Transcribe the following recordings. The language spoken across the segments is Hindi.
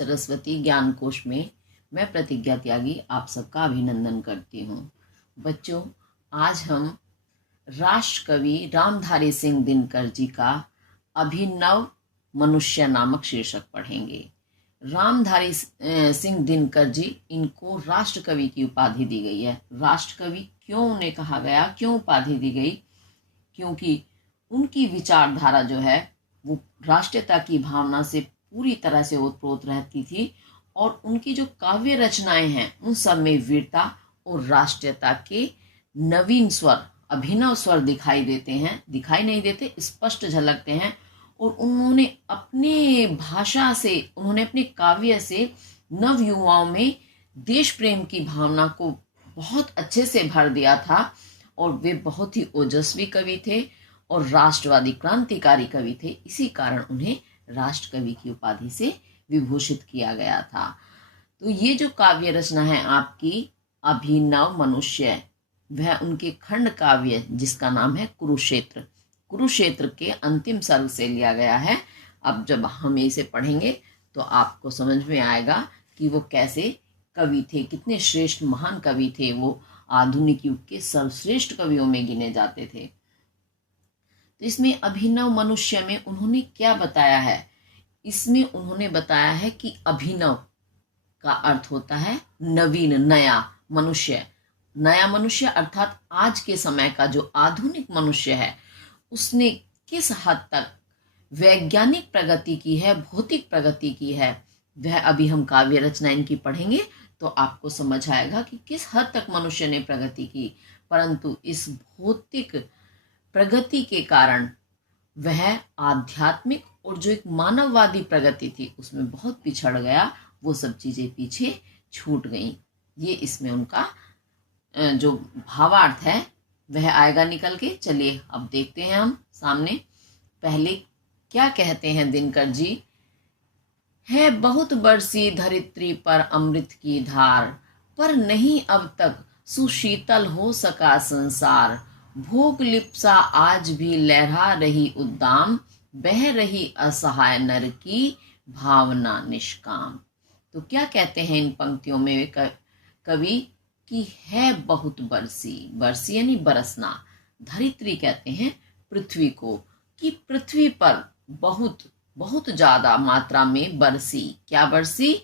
सरस्वती ज्ञान कोश में मैं प्रतिज्ञा त्यागी आप सबका अभिनंदन करती हूँ। बच्चों, आज हम राष्ट्र कवि रामधारी सिंह दिनकर जी का अभिनव मनुष्य नामक शीर्षक पढ़ेंगे। रामधारी सिंह दिनकर जी, इनको राष्ट्र कवि की उपाधि दी गई है। राष्ट्र कवि क्यों उन्हें कहा गया, क्यों उपाधि दी गई? क्योंकि उनकी विचारधारा जो है वो राष्ट्रीयता की भावना से पूरी तरह से ओतप्रोत रहती थी और उनकी जो काव्य रचनाएं हैं उन सब में वीरता और राष्ट्रीयता के नवीन स्वर, अभिनव स्वर दिखाई देते हैं, दिखाई नहीं देते, स्पष्ट झलकते हैं। और उन्होंने अपने भाषा से, उन्होंने अपने काव्य से नव युवाओं में देश प्रेम की भावना को बहुत अच्छे से भर दिया था और वे बहुत ही ओजस्वी कवि थे और राष्ट्रवादी क्रांतिकारी कवि थे। इसी कारण उन्हें राष्ट्र कवि की उपाधि से विभूषित किया गया था। तो ये जो काव्य रचना है आपकी अभिनव मनुष्य, वह उनके खंड काव्य जिसका नाम है कुरुक्षेत्र, कुरुक्षेत्र के अंतिम सर्ग से लिया गया है। अब जब हम इसे पढ़ेंगे तो आपको समझ में आएगा कि वो कैसे कवि थे, कितने श्रेष्ठ महान कवि थे। वो आधुनिक युग के सर्वश्रेष्ठ कवियों में गिने जाते थे। तो इसमें अभिनव मनुष्य में उन्होंने क्या बताया है? इसमें उन्होंने बताया है कि अभिनव का अर्थ होता है नवीन, नया मनुष्य। नया मनुष्य अर्थात आज के समय का जो आधुनिक मनुष्य है उसने किस हद तक वैज्ञानिक प्रगति की है, भौतिक प्रगति की है, वह अभी हम काव्य रचना इनकी पढ़ेंगे तो आपको समझ आएगा कि किस हद तक मनुष्य ने प्रगति की। परंतु इस भौतिक प्रगति के कारण वह आध्यात्मिक और जो एक मानववादी प्रगति थी उसमें बहुत पिछड़ गया, वो सब चीजें पीछे छूट गईं। ये इसमें उनका जो भावार्थ है वह आएगा निकल के। चलिए अब देखते हैं हम सामने। पहले क्या कहते हैं दिनकर जी? है बहुत बरसी धरित्री पर अमृत की धार, पर नहीं अब तक सुशीतल हो सका संसार। भोग लिप्सा आज भी लहरा रही उद्दाम, बह रही असहाय नर की भावना निष्काम। तो क्या कहते हैं इन पंक्तियों में कवि कि है बहुत बरसी, बरसी यानी बरसना, धरित्री कहते हैं पृथ्वी को, कि पृथ्वी पर बहुत बहुत ज्यादा मात्रा में बरसी। क्या बरसी?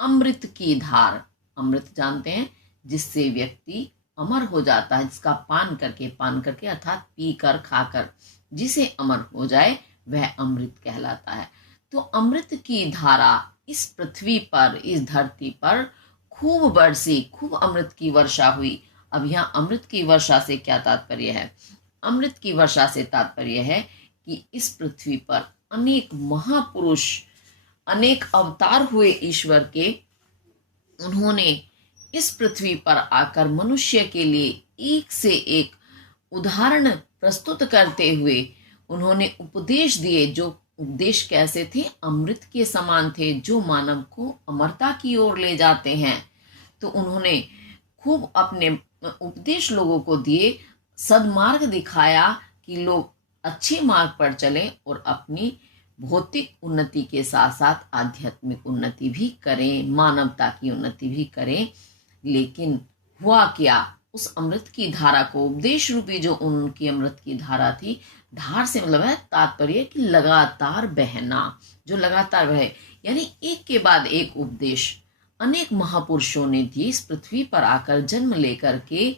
अमृत की धार। अमृत जानते हैं जिससे व्यक्ति अमर हो जाता है, जिसका पान करके अर्थात पीकर खाकर जिसे अमर हो जाए वह अमृत कहलाता है। तो अमृत की धारा इस पृथ्वी पर, इस धरती पर खूब बरसी, खूब अमृत की वर्षा हुई। अब यहाँ अमृत की वर्षा से क्या तात्पर्य है? अमृत की वर्षा से तात्पर्य है कि इस पृथ्वी पर अनेक महापुरुष, अनेक अवतार हुए ईश्वर के, उन्होंने इस पृथ्वी पर आकर मनुष्य के लिए एक से एक उदाहरण प्रस्तुत करते हुए उन्होंने उपदेश दिए। जो उपदेश कैसे थे? अमृत के समान थे, जो मानव को अमरता की ओर ले जाते हैं। तो उन्होंने खूब अपने उपदेश लोगों को दिए, सद्मार्ग दिखाया कि लोग अच्छे मार्ग पर चलें और अपनी भौतिक उन्नति के साथ साथ आध्यात्मिक उन्नति भी करें, मानवता की उन्नति भी करें। लेकिन हुआ क्या? उस अमृत की धारा को, उपदेश रूपी जो उनकी अमृत की धारा थी, धार से मतलब है तात्पर्य कि लगातार बहना, जो लगातार बहे, यानी एक के बाद एक उपदेश अनेक महापुरुषों ने दिए इस पृथ्वी पर आकर जन्म लेकर के,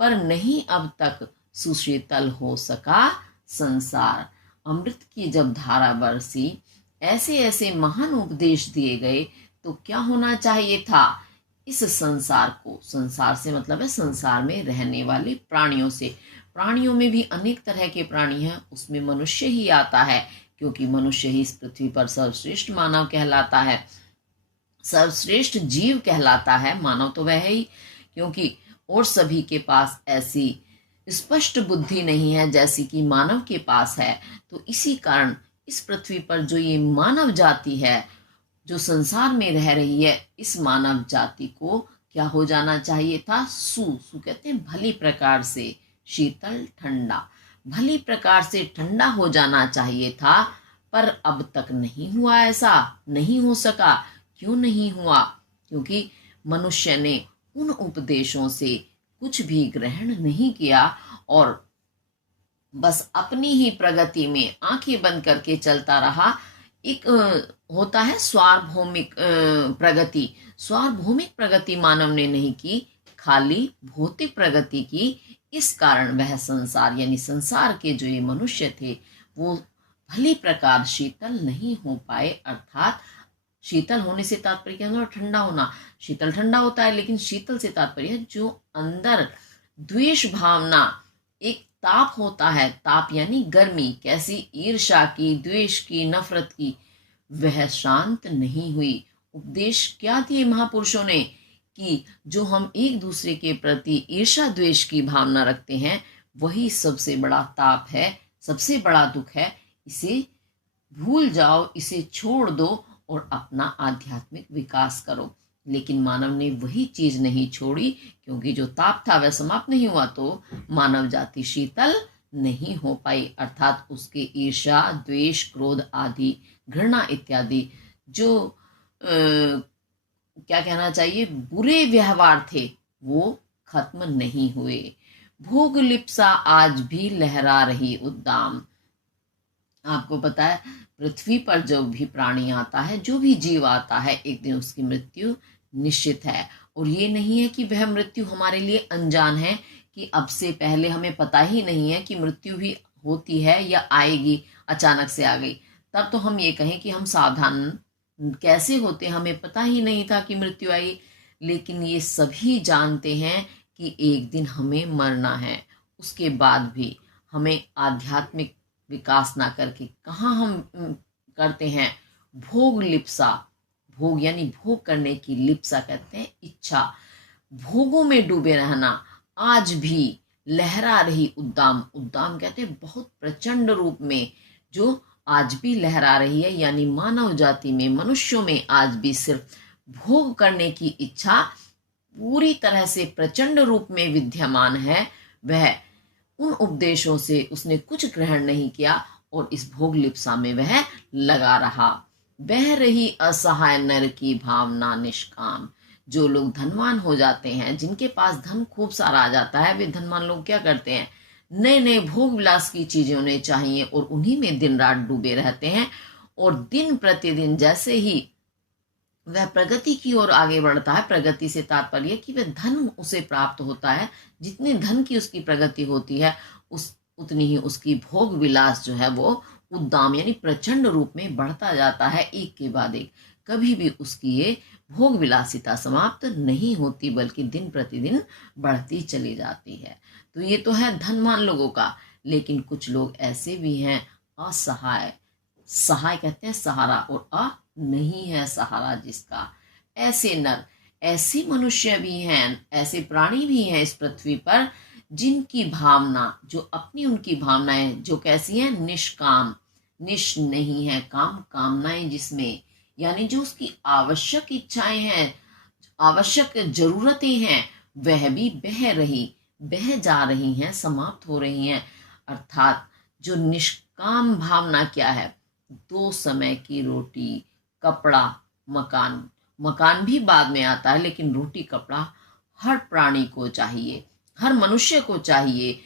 पर नहीं अब तक सुशीतल हो सका संसार। अमृत की जब धारा बरसी, ऐसे ऐसे महान उपदेश दिए गए, तो क्या होना चाहिए था? इस संसार को, संसार से मतलब है संसार में रहने वाले प्राणियों से, प्राणियों में भी अनेक तरह के प्राणी हैं, उसमें मनुष्य ही आता है, क्योंकि मनुष्य ही इस पृथ्वी पर सर्वश्रेष्ठ मानव कहलाता है, सर्वश्रेष्ठ जीव कहलाता है। मानव तो वह ही, क्योंकि और सभी के पास ऐसी स्पष्ट बुद्धि नहीं है जैसी कि मानव के पास है। तो इसी कारण इस पृथ्वी पर जो ये मानव जाति है, जो संसार में रह रही है, इस मानव जाति को क्या हो जाना चाहिए था? सु कहते हैं भली प्रकार से, शीतल ठंडा, भली प्रकार से ठंडा हो जाना चाहिए था। पर अब तक नहीं हुआ, ऐसा नहीं हो सका। क्यों नहीं हुआ? क्योंकि मनुष्य ने उन उपदेशों से कुछ भी ग्रहण नहीं किया और बस अपनी ही प्रगति में आंखें बंद करके चलता रहा। एक होता है सार्वभौमिक प्रगति। सार्वभौमिक प्रगति मानव ने नहीं की, खाली भौतिक प्रगति की। इस कारण वह संसार यानी संसार के जो ये मनुष्य थे वो भली प्रकार शीतल नहीं हो पाए। अर्थात शीतल होने से तात्पर्य क्या होगा? ठंडा होना। शीतल ठंडा होता है, लेकिन शीतल से तात्पर्य जो अंदर द्वेष भावना, एक ताप होता है, ताप यानी गर्मी, कैसी? ईर्ष्या की, द्वेष की, नफरत की, वह शांत नहीं हुई। उपदेश क्या दिए महापुरुषों ने कि जो हम एक दूसरे के प्रति ईर्ष्या द्वेष की भावना रखते हैं वही सबसे बड़ा ताप है, सबसे बड़ा दुख है। इसे भूल जाओ, इसे छोड़ दो और अपना आध्यात्मिक विकास करो। लेकिन मानव ने वही चीज नहीं छोड़ी, क्योंकि जो ताप था वह समाप्त नहीं हुआ तो मानव जाति शीतल नहीं हो पाई। अर्थात उसके ईर्ष्या, द्वेष, क्रोध आदि, घृणा इत्यादि जो क्या कहना चाहिए, बुरे व्यवहार थे वो खत्म नहीं हुए। भोग लिप्सा आज भी लहरा रही उद्दाम। आपको पता है पृथ्वी पर जो भी प्राणी आता है, जो भी जीव आता है, एक दिन उसकी मृत्यु निश्चित है। और ये नहीं है कि वह मृत्यु हमारे लिए अनजान है, कि अब से पहले हमें पता ही नहीं है कि मृत्यु भी होती है या आएगी, अचानक से आ गई। तब तो हम ये कहें कि हम सावधान कैसे होते, हमें पता ही नहीं था कि मृत्यु आई। लेकिन ये सभी जानते हैं कि एक दिन हमें मरना है। उसके बाद भी हमें आध्यात्मिक विकास ना करके कहाँ हम करते हैं? भोग लिप्सा। भोग यानी भोग करने की, लिप्सा कहते हैं इच्छा। भोगों में डूबे रहना आज भी लहरा रही उद्दाम। उद्दाम कहते हैं बहुत प्रचंड रूप में, जो आज भी लहरा रही है। यानी मानव जाति में, मनुष्यों में आज भी सिर्फ भोग करने की इच्छा पूरी तरह से प्रचंड रूप में विद्यमान है। वह उन उपदेशों से उसने कुछ ग्रहण नहीं किया और इस भोग लिप्सा में वह लगा रहा। बह रही असहाय नर की भावना निष्काम। जो लोग धनवान हो जाते हैं, जिनके पास धन खूब सारा आ जाता है, वे धनवान लोग क्या करते हैं? नए नए भोग विलास की चीजें उन्हें चाहिए और उन्हीं में दिन रात डूबे रहते हैं। और दिन प्रतिदिन जैसे ही वह प्रगति की ओर आगे बढ़ता है, प्रगति से तात्पर्य कि वह धन उसे प्राप्त होता है, जितने धन की उसकी प्रगति होती है उतनी ही उसकी भोग विलास जो है वो उद्दाम यानी प्रचंड रूप में बढ़ता जाता है, एक के बाद एक। कभी भी उसकी ये भोग विलासिता समाप्त नहीं होती, बल्कि दिन प्रतिदिन बढ़ती चली जाती है। तो ये तो है धनवान लोगों का। लेकिन कुछ लोग ऐसे भी हैं असहाय। सहाय कहते हैं सहारा, और नहीं है सहारा जिसका। ऐसे नर, ऐसे मनुष्य भी हैं, ऐसे प्राणी भी हैं इस पृथ्वी पर, जिनकी भावना, जो अपनी उनकी भावनाएं जो कैसी हैं? निष्काम। निश नहीं है काम, कामनाएं जिसमें, यानी जो उसकी आवश्यक इच्छाएं हैं, आवश्यक जरूरतें हैं, वह भी बह जा रही हैं, समाप्त हो रही हैं। अर्थात जो निष्काम भावना क्या है? 2 समय की रोटी, कपड़ा, मकान। मकान भी बाद में आता है, लेकिन रोटी कपड़ा हर प्राणी को चाहिए, हर मनुष्य को चाहिए।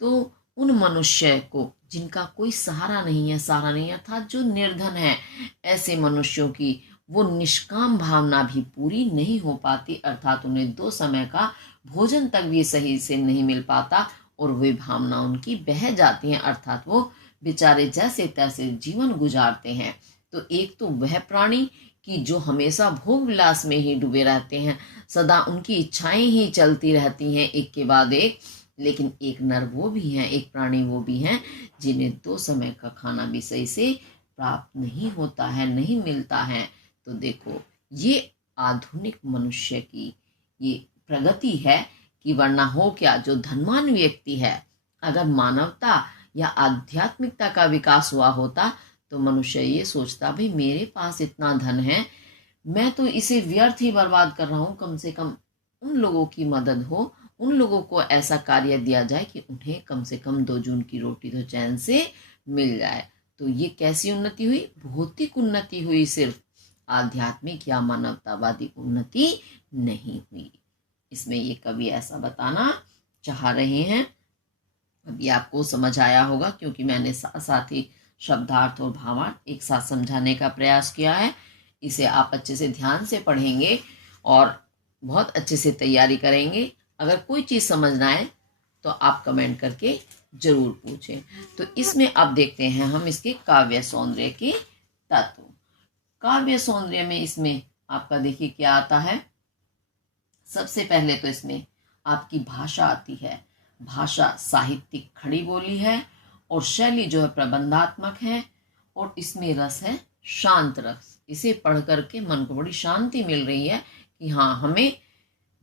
तो उन मनुष्य को जिनका कोई सहारा नहीं है, अर्थात जो निर्धन है, ऐसे मनुष्यों की वो निष्काम भावना भी पूरी नहीं हो पाती। अर्थात उन्हें 2 समय का भोजन तक भी सही से नहीं मिल पाता और वे भावना उनकी बह जाती हैं। अर्थात वो बेचारे जैसे तैसे जीवन गुजारते हैं। तो एक तो वह प्राणी कि जो हमेशा भोग विलास में ही डूबे रहते हैं, सदा उनकी इच्छाएं ही चलती रहती हैं एक के बाद एक। लेकिन एक नर वो भी हैं, एक प्राणी वो भी हैं जिन्हें 2 समय का खाना भी सही से प्राप्त नहीं होता है, नहीं मिलता है। तो देखो ये आधुनिक मनुष्य की ये प्रगति है कि वरना हो क्या, जो धनवान व्यक्ति है, अगर मानवता या आध्यात्मिकता का विकास हुआ होता तो मनुष्य ये सोचता भाई मेरे पास इतना धन है, मैं तो इसे व्यर्थ ही बर्बाद कर रहा हूँ, कम से कम उन लोगों की मदद हो, उन लोगों को ऐसा कार्य दिया जाए कि उन्हें कम से कम 2 जून की रोटी तो चैन से मिल जाए। तो ये कैसी उन्नति हुई? भौतिक उन्नति हुई सिर्फ। आध्यात्मिक या मानवतावादी उन्नति नहीं हुई। इसमें ये कवि ऐसा बताना चाह रहे हैं। अभी आपको समझ आया होगा, क्योंकि मैंने साथ ही शब्दार्थ और भावार्थ एक साथ समझाने का प्रयास किया है। इसे आप अच्छे से ध्यान से पढ़ेंगे और बहुत अच्छे से तैयारी करेंगे। अगर कोई चीज़ समझना है तो आप कमेंट करके जरूर पूछें। तो इसमें अब देखते हैं हम इसके काव्य सौंदर्य के तत्व। काव्य सौंदर्य में इसमें आपका देखिए क्या आता है। सबसे पहले तो इसमें आपकी भाषा आती है। भाषा साहित्यिक खड़ी बोली है और शैली जो है प्रबंधात्मक है, और इसमें रस है शांत रस। इसे पढ़ करके मन को बड़ी शांति मिल रही है कि हाँ, हमें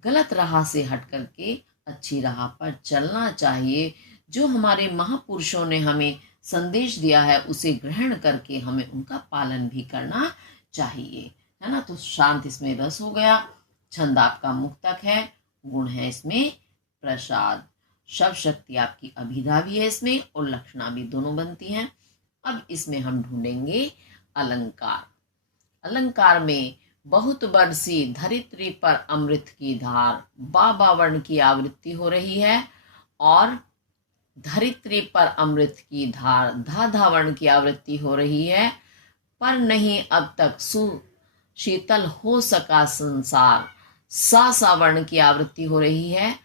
गलत राह से हट करके अच्छी राह पर चलना चाहिए। जो हमारे महापुरुषों ने हमें संदेश दिया है उसे ग्रहण करके हमें उनका पालन भी करना चाहिए, है ना। तो शांत इसमें रस हो गया। छंद आपका मुक्तक है। गुण है इसमें प्रसाद। शब्द शक्ति आपकी अभिधा भी है इसमें, और लक्षणा भी दोनों बनती हैं। अब इसमें हम ढूंढेंगे अलंकार। अलंकार में बहुत बरसी धरित्री पर अमृत की धार, बाबा वर्ण की आवृत्ति हो रही है, और धरित्री पर अमृत की धार धा वर्ण की आवृत्ति हो रही है। पर नहीं अब तक शीतल हो सका संसार, सा वर्ण की आवृत्ति हो रही है।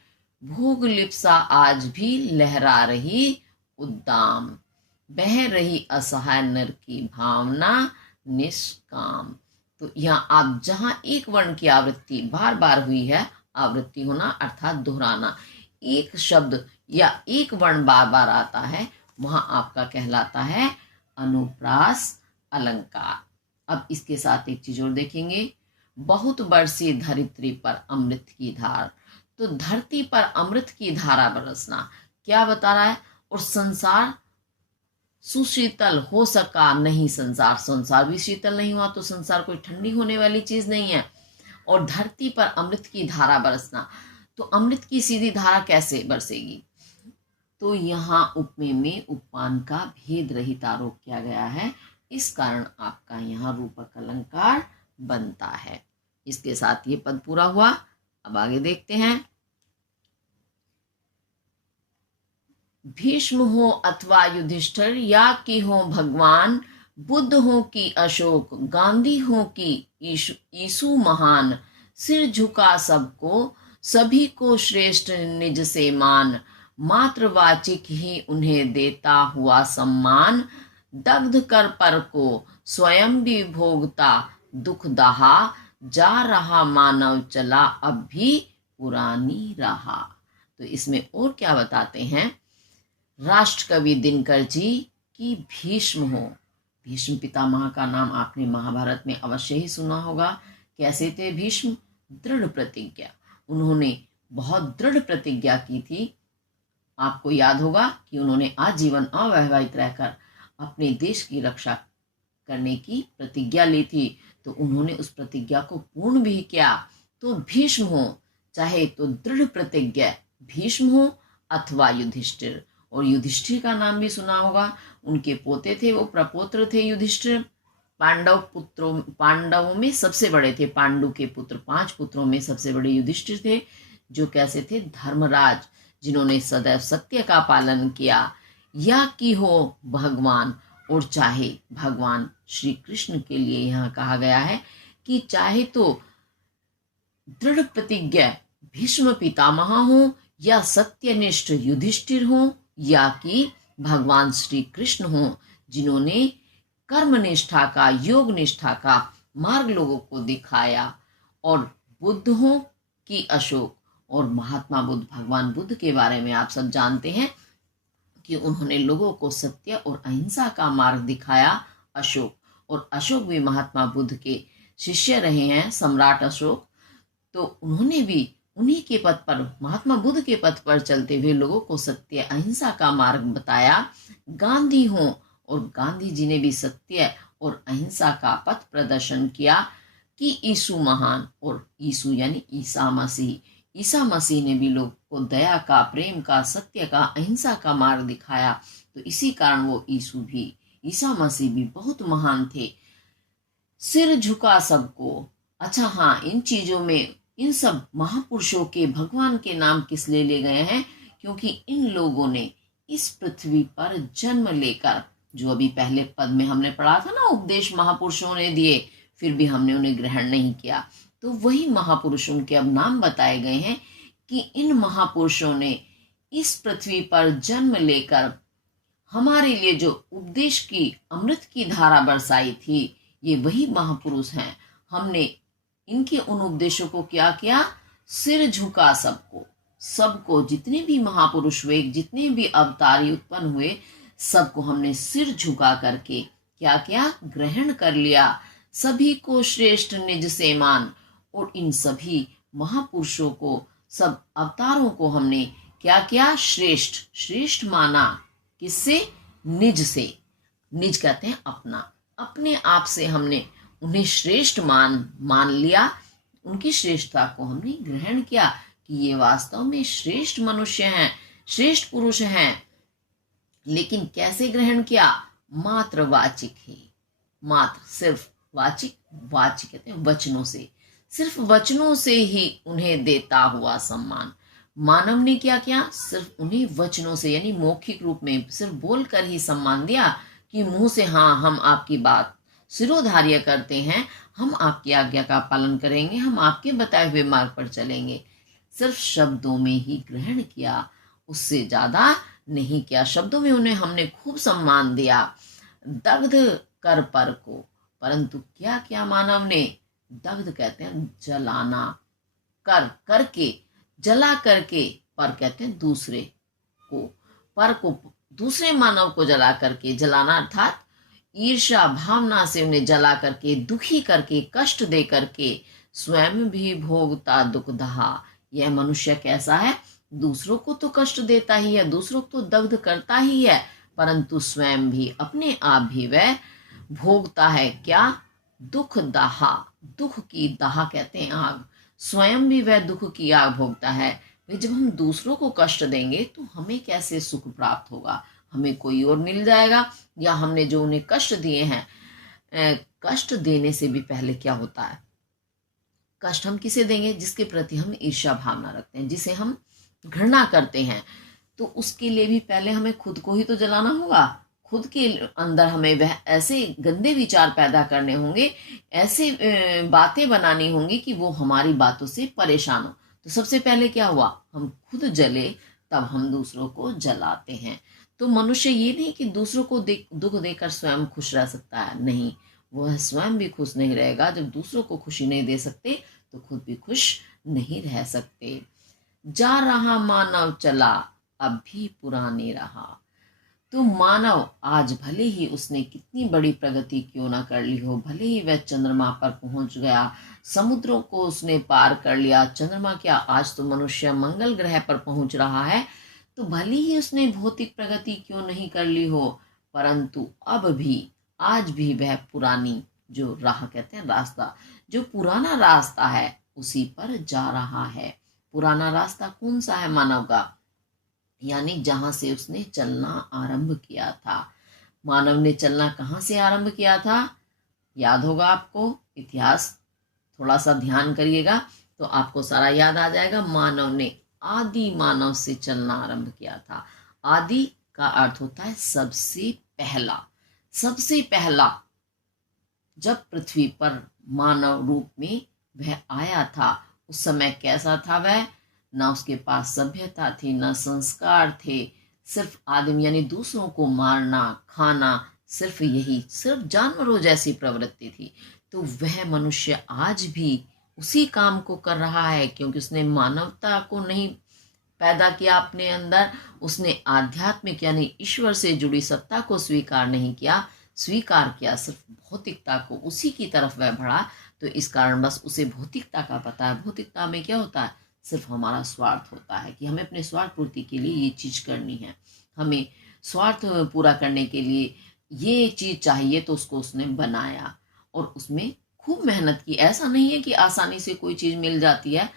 भोग लिप्सा आज भी लहरा रही उद्दाम, बह रही असहाय नर की भावना निष्काम। तो यहाँ आप जहां एक वर्ण की आवृत्ति बार बार हुई है, आवृत्ति होना अर्थात दोहराना, एक शब्द या एक वर्ण बार बार आता है, वहां आपका कहलाता है अनुप्रास अलंकार। अब इसके साथ एक चीज और देखेंगे। बहुत बरसी धरित्री पर अमृत की धार, तो धरती पर अमृत की धारा बरसना क्या बता रहा है। और संसार सुशीतल हो सका नहीं संसार, संसार भी शीतल नहीं हुआ तो संसार कोई ठंडी होने वाली चीज नहीं है। और धरती पर अमृत की धारा बरसना, तो अमृत की सीधी धारा कैसे बरसेगी। तो यहाँ उपमेय में उपमान का भेद रहित आरोप किया गया है, इस कारण आपका यहाँ रूपक अलंकार बनता है। इसके साथ ये पद पूरा हुआ। अब आगे देखते हैं। भीष्म हो अथवा युधिष्ठिर, या कि हो भगवान, बुद्ध हो कि अशोक, गांधी हो कि यीशु महान, सिर झुका सबको, सभी को श्रेष्ठ निज से मान, मातृवाचिक ही उन्हें देता हुआ सम्मान, दग्ध कर पर को स्वयं भी भोगता दुख दहा, जा रहा मानव चला अब भी पुरानी रहा। तो इसमें और क्या बताते हैं। राष्ट्र कवि दिनकर जी की भीष्म हो। भीष्म पितामह का नाम आपने महाभारत में अवश्य ही सुना होगा। कैसे थे भीष्म। दृढ़ प्रतिज्ञा, उन्होंने बहुत दृढ़ प्रतिज्ञा की थी। आपको याद होगा कि उन्होंने आजीवन अविवाहित रहकर अपने देश की रक्षा करने की प्रतिज्ञा ली थी, तो उन्होंने उस प्रतिज्ञा को पूर्ण भी किया। तो भीष्म हो, चाहे तो दृढ़ प्रतिज्ञा भीष्म हो अथवा युधिष्ठिर। और युधिष्ठिर का नाम भी सुना होगा, उनके पोते थे, वो प्रपोत्र थे युधिष्ठिर। पांडवों में सबसे बड़े थे, पांडु के पुत्र, 5 पुत्रों में सबसे बड़े युधिष्ठिर थे, जो कैसे थे धर्मराज, जिन्होंने सदैव सत्य का पालन किया। या कि हो भगवान, और चाहे भगवान श्री कृष्ण के लिए यहाँ कहा गया है कि चाहे तो दृढ़ प्रतिज्ञा भीष्म पितामह हो, या सत्यनिष्ठ युधिष्ठिर हो, या कि भगवान श्री कृष्ण हो, जिन्होंने कर्म निष्ठा का, योग निष्ठा का मार्ग लोगों को दिखाया। और बुद्ध हो कि अशोक, और महात्मा बुद्ध, भगवान बुद्ध के बारे में आप सब जानते हैं कि उन्होंने लोगों को सत्य और अहिंसा का मार्ग दिखाया। अशोक, और अशोक भी महात्मा बुद्ध के शिष्य रहे हैं, सम्राट अशोक। तो उन्होंने भी उन्हीं के पथ पर, महात्मा बुद्ध के पथ पर चलते हुए लोगों को सत्य अहिंसा का मार्ग बताया। गांधी हो, और गांधी जी ने भी सत्य और अहिंसा का पथ प्रदर्शन किया कि यीशु महान, और यीशु यानी ईसा मसीह, ईसा मसीह ने भी लोग को दया का, प्रेम का, सत्य का, अहिंसा का मार्ग दिखाया। तो इसी कारण वो ईसा मसीह भी बहुत महान थे। सिर झुका सबको। अच्छा हाँ, इन चीजों में इन सब महापुरुषों के भगवान के नाम किस लिए ले गए हैं? क्योंकि इन लोगों ने इस पृथ्वी पर जन्म लेकर, जो अभी पहले पद में हमने पढ़ा था ना, उपदेश महापुरुषों ने दिए, फिर भी हमने उन्हें ग्रहण नहीं किया, तो वही महापुरुषों के अब नाम बताए गए हैं कि इन महापुरुषों ने इस पृथ्वी पर जन्म लेकर हमारे लिए जो उपदेश की अमृत की धारा बरसाई थी, ये वही महापुरुष हैं। हमने इनके उन उपदेशों को क्या किया? सिर झुका सबको। सबको, जितने भी महापुरुष हुए, जितने भी अवतारी उत्पन्न हुए, सबको हमने सिर झुका करके क्या किया? ग्रहण कर लिया। सभी को श्रेष्ठ निज से मान। और इन सभी महापुरुषों को, सब अवतारों को हमने क्या किया? श्रेष्ठ। श्रेष्ठ माना किससे? निज से। निज कहते हैं अपना, अपने आप से हमने उन्हें श्रेष्ठ मान लिया। उनकी श्रेष्ठता को हमने ग्रहण किया कि ये वास्तव में श्रेष्ठ मनुष्य हैं, श्रेष्ठ पुरुष हैं। लेकिन कैसे ग्रहण किया? मात्र वाचिक ही, मात्र सिर्फ वाचिक, वाचिक कहते हैं वचनों से, सिर्फ वचनों से ही उन्हें देता हुआ सम्मान। मानव ने क्या किया? सिर्फ उन्हीं वचनों से, यानी मौखिक रूप में सिर्फ बोलकर ही सम्मान दिया कि मुंह से हाँ हम आपकी बात शिरोधार्य करते हैं, हम आपकी आज्ञा का पालन करेंगे, हम आपके बताए हुए मार्ग पर चलेंगे। सिर्फ शब्दों में ही ग्रहण किया, उससे ज्यादा नहीं किया। शब्दों में उन्हें हमने खूब सम्मान दिया, दग्ध कर पर को। परंतु क्या किया मानव ने? दग्ध कहते हैं जलाना, कर करके, जला करके, पर कहते हैं दूसरे को, पर को दूसरे मानव को जला करके, जलाना अर्थात ईर्ष्या भावना से उन्हें जला करके, दुखी करके, कष्ट दे करके, स्वयं भी भोगता दुख दहा। यह मनुष्य कैसा है? दूसरों को तो कष्ट देता ही है, दूसरों को तो दग्ध करता ही है, परंतु स्वयं भी, अपने आप भी वह भोगता है क्या? दुख दहा। दुख की दाह कहते हैं आग, स्वयं भी वह दुख की आग भोगता है। जब हम दूसरों को कष्ट देंगे तो हमें कैसे सुख प्राप्त होगा? हमें कोई और मिल जाएगा, या हमने जो उन्हें कष्ट दिए हैं, कष्ट देने से भी पहले क्या होता है? कष्ट हम किसे देंगे? जिसके प्रति हम ईर्ष्या भावना रखते हैं, जिसे हम घृणा करते हैं। तो उसके लिए भी पहले हमें खुद को ही तो जलाना होगा। खुद के अंदर हमें वह ऐसे गंदे विचार पैदा करने होंगे, ऐसे बातें बनानी होंगी कि वो हमारी बातों से परेशान हो। तो सबसे पहले क्या हुआ? हम खुद जले, तब हम दूसरों को जलाते हैं। तो मनुष्य ये नहीं कि दूसरों को दुख देकर स्वयं खुश रह सकता है, नहीं, वह स्वयं भी खुश नहीं रहेगा। जब दूसरों को खुशी नहीं दे सकते तो खुद भी खुश नहीं रह सकते। जा रहा मानव चला, अब भी पुराने रहा। तो मानव आज भले ही उसने कितनी बड़ी प्रगति क्यों ना कर ली हो, भले ही वह चंद्रमा पर पहुंच गया, समुद्रों को उसने पार कर लिया, चंद्रमा क्या, आज तो मनुष्य मंगल ग्रह पर पहुंच रहा है, तो भले ही उसने भौतिक प्रगति क्यों नहीं कर ली हो, परंतु अब भी, आज भी वह पुरानी जो राह कहते हैं, रास्ता, जो पुराना रास्ता है उसी पर जा रहा है। पुराना रास्ता कौन सा है मानव का? यानी जहां से उसने चलना आरंभ किया था। मानव ने चलना कहां से आरंभ किया था? याद होगा आपको, इतिहास थोड़ा सा ध्यान करिएगा तो आपको सारा याद आ जाएगा। मानव ने आदि मानव से चलना आरंभ किया था। आदि का अर्थ होता है सबसे पहला। सबसे पहला जब पृथ्वी पर मानव रूप में वह आया था, उस समय कैसा था वह? ना उसके पास सभ्यता थी, ना संस्कार थे, सिर्फ आदमी यानी दूसरों को मारना, खाना, सिर्फ यही, सिर्फ जानवरों जैसी प्रवृत्ति थी। तो वह मनुष्य आज भी उसी काम को कर रहा है, क्योंकि उसने मानवता को नहीं पैदा किया अपने अंदर, उसने आध्यात्मिक यानी ईश्वर से जुड़ी सत्ता को स्वीकार नहीं किया, स्वीकार किया सिर्फ भौतिकता को, उसी की तरफ वह बढ़ा। तो इस कारण बस उसे भौतिकता का पता है। भौतिकता में क्या होता है? सिर्फ हमारा स्वार्थ होता है कि हमें अपने स्वार्थ पूर्ति के लिए ये चीज करनी है, हमें स्वार्थ पूरा करने के लिए ये चीज चाहिए, तो उसको उसने बनाया और उसमें खूब मेहनत की। ऐसा नहीं है कि आसानी से कोई चीज मिल जाती है,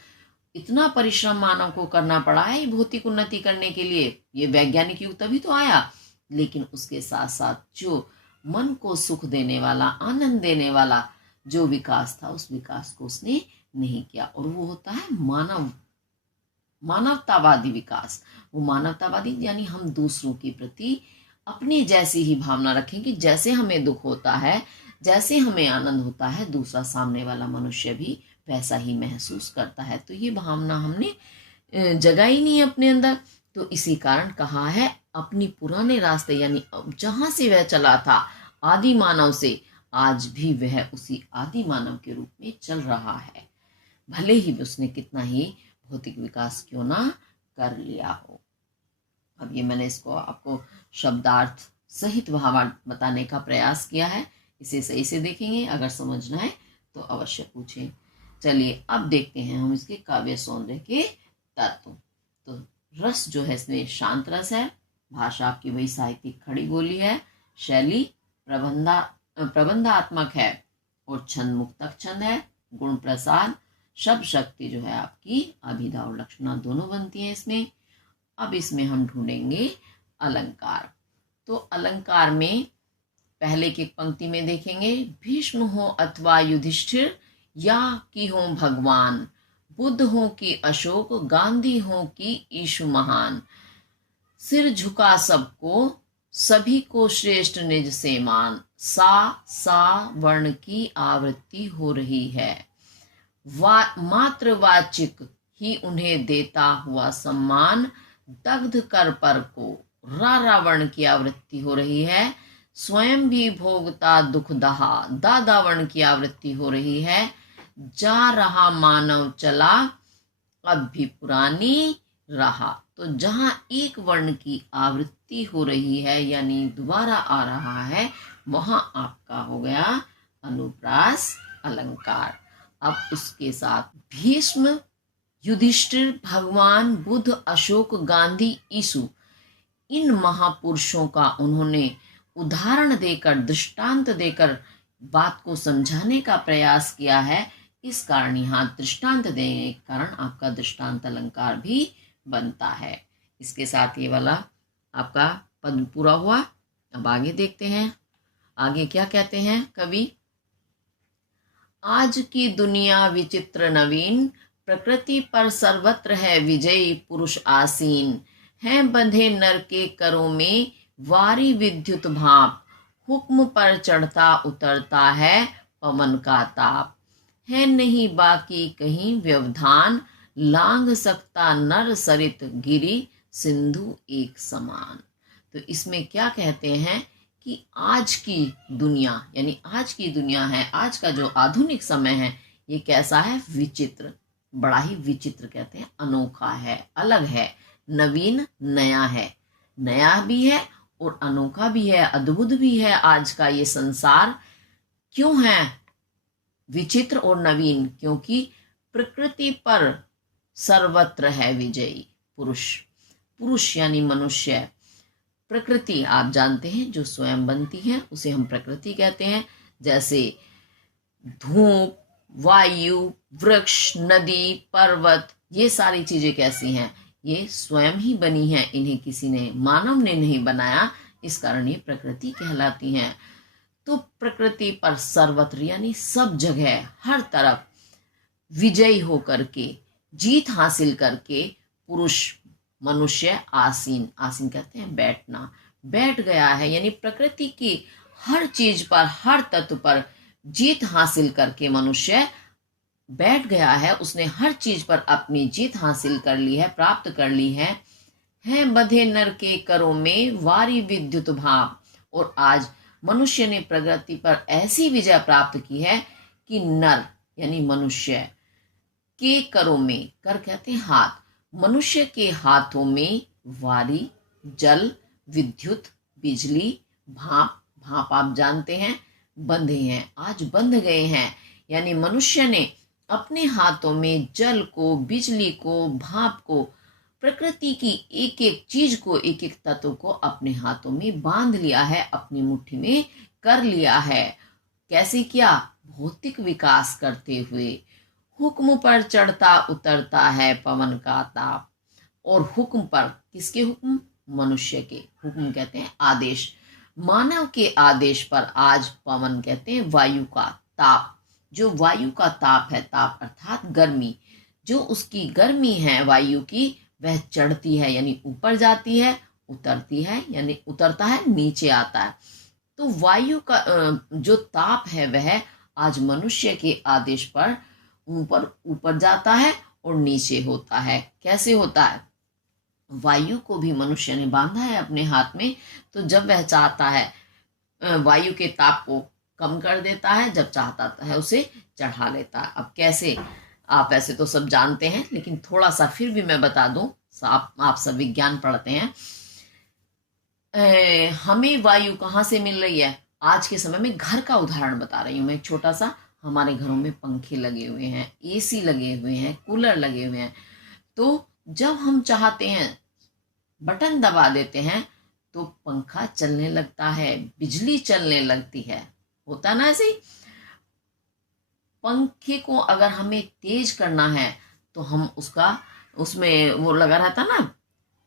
इतना परिश्रम मानव को करना पड़ा है भौतिक उन्नति करने के लिए। ये वैज्ञानिक युग तभी तो आया, लेकिन उसके साथ साथ जो मन को सुख देने वाला, आनंद देने वाला, जो विकास था उस विकास को उसने नहीं किया, और वो होता है मानवतावादी विकास। वो मानवतावादी यानी हम दूसरों के प्रति अपने जैसी ही भावना रखें कि जैसे हमें दुख होता है, जैसे हमें आनंद होता है, दूसरा सामने वाला मनुष्य भी वैसा ही महसूस करता है। तो ये भावना हमने जगा ही नहीं अपने अंदर। तो इसी कारण कहा है अपनी पुराने रास्ते यानी जहां से वह चला था आदि मानव से, आज भी वह उसी आदि मानव के रूप में चल रहा है, भले ही उसने कितना ही भौतिक विकास क्यों ना कर लिया हो। अब ये मैंने इसको आपको शब्दार्थ सहित भावार्थ बताने का प्रयास किया है। इसे सही से देखेंगे, अगर समझना है तो अवश्य पूछें। चलिए अब देखते हैं हम इसके काव्य सौंदर्य के तत्व। तो रस जो है इसमें शांत रस है, भाषा आपकी वही साहित्यिक खड़ी बोली है, शैली प्रबंधात्मक है और छंद मुक्तक छंद है, गुण प्रसाद, शब्द शक्ति जो है आपकी अभिधा और लक्षणा दोनों बनती है इसमें। अब इसमें हम ढूंढेंगे अलंकार। तो अलंकार में पहले की पंक्ति में देखेंगे, भीष्म हो अथवा युधिष्ठिर या कि हो भगवान, बुद्ध हो कि अशोक, गांधी हो कि ईशु महान, सिर झुका सबको, सभी को श्रेष्ठ निज से मान, सा वर्ण की आवृत्ति हो रही है, मात्रवाचिक ही उन्हें देता हुआ सम्मान, दग्ध कर पर को, रा वर्ण की आवृत्ति हो रही है, स्वयं भी भोगता दुख दहा, दादा वर्ण की आवृत्ति हो रही है, जा रहा मानव चला अब भी पुरानी रहा। तो जहां एक वर्ण की आवृत्ति हो रही है यानी दोबारा आ रहा है, वहां आपका हो गया अनुप्रास अलंकार। अब उसके साथ भीष्म, युधिष्ठिर, भगवान, बुद्ध, अशोक, गांधी, ईसु, इन महापुरुषों का उन्होंने उदाहरण देकर, दृष्टांत देकर बात को समझाने का प्रयास किया है। इस कारण यहाँ दृष्टांत देने के कारण आपका दृष्टांत अलंकार भी बनता है। इसके साथ ये वाला आपका पद पूरा हुआ। अब आगे देखते हैं, आगे क्या कहते हैं कवि। आज की दुनिया विचित्र नवीन, प्रकृति पर सर्वत्र है विजयी पुरुष आसीन, है बंधे नर के करों में वारी विद्युत भाप, हुक्म पर चढ़ता उतरता है पवन का ताप, है नहीं बाकी कहीं व्यवधान, लांघ सकता नर सरित गिरी, सिंधु एक समान। तो इसमें क्या कहते हैं कि आज की दुनिया यानी आज की दुनिया है, आज का जो आधुनिक समय है ये कैसा है, विचित्र, बड़ा ही विचित्र कहते हैं, अनोखा है, अलग है, नवीन नया है, नया भी है और अनोखा भी है, अद्भुत भी है। आज का ये संसार क्यों है विचित्र और नवीन, क्योंकि प्रकृति पर सर्वत्र है विजयी पुरुष। पुरुष यानी मनुष्य, प्रकृति आप जानते हैं जो स्वयं बनती है उसे हम प्रकृति कहते हैं। जैसे धूप, वायु, वृक्ष, नदी, पर्वत, ये सारी चीजें कैसी हैं, ये स्वयं ही बनी हैं, इन्हें किसी ने, मानव ने नहीं बनाया, इस कारण ये प्रकृति कहलाती हैं। तो प्रकृति पर सर्वत्र यानी सब जगह, हर तरफ विजयी होकर के, जीत हासिल करके पुरुष मनुष्य आसीन, आसीन कहते हैं बैठना, बैठ गया है, यानी प्रकृति की हर चीज पर, हर तत्व पर जीत हासिल करके मनुष्य बैठ गया है, उसने हर चीज पर अपनी जीत हासिल कर ली है, प्राप्त कर ली है बधे नर के करों में वारी विद्युत भाव। और आज मनुष्य ने प्रगति पर ऐसी विजय प्राप्त की है कि नर यानी मनुष्य के करों में, कर कहते हैं हाथ, मनुष्य के हाथों में वारी, जल, विद्युत, बिजली, भाप, भाप आप जानते हैं, बंधे हैं, आज बंध गए हैं। यानी मनुष्य ने अपने हाथों में जल को, बिजली को, भाप को, प्रकृति की एक एक चीज को, एक एक तत्व को अपने हाथों में बांध लिया है, अपनी मुट्ठी में कर लिया है। कैसे किया, भौतिक विकास करते हुए। हुक्म पर चढ़ता उतरता है पवन का ताप, और हुक्म पर, किसके हुक्म, मनुष्य के हुक्म कहते हैं आदेश, मानव के आदेश पर आज पवन कहते हैं वायु का ताप, जो वायु का ताप है, ताप अर्थात गर्मी, जो उसकी गर्मी है वायु की, वह चढ़ती है यानी ऊपर जाती है, उतरती है यानी उतरता है, नीचे आता है। तो वायु का जो ताप है वह आज मनुष्य के आदेश पर ऊपर ऊपर जाता है और नीचे होता है। कैसे होता है? वायु को भी मनुष्य ने बांधा है अपने हाथ में, तो जब वह चाहता है वायु के ताप को कम कर देता है, जब चाहता है उसे चढ़ा लेता है। अब कैसे, आप ऐसे तो सब जानते हैं, लेकिन थोड़ा सा फिर भी मैं बता दूं, आप सब विज्ञान पढ़ते हैं। हमें वायु कहाँ से मिल रही है? आज के समय में घर का उदाहरण बता रही हूँ मैं, एक छोटा सा। हमारे घरों में पंखे लगे हुए हैं, एसी लगे हुए हैं, कूलर लगे हुए हैं। तो जब हम चाहते हैं, बटन दबा देते हैं तो पंखा चलने लगता है, बिजली चलने लगती है। होता ना ऐसे ही? पंखे को अगर हमें तेज करना है तो हम उसमें वो लगा रहता ना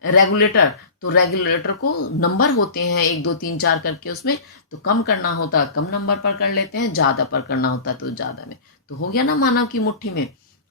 रेगुलेटर, तो रेगुलेटर को नंबर होते हैं 1 2 3 4 करके, उसमें तो कम करना होता कम नंबर पर कर लेते हैं, ज्यादा पर करना होता तो ज्यादा में। तो हो गया ना मानव की मुट्ठी में।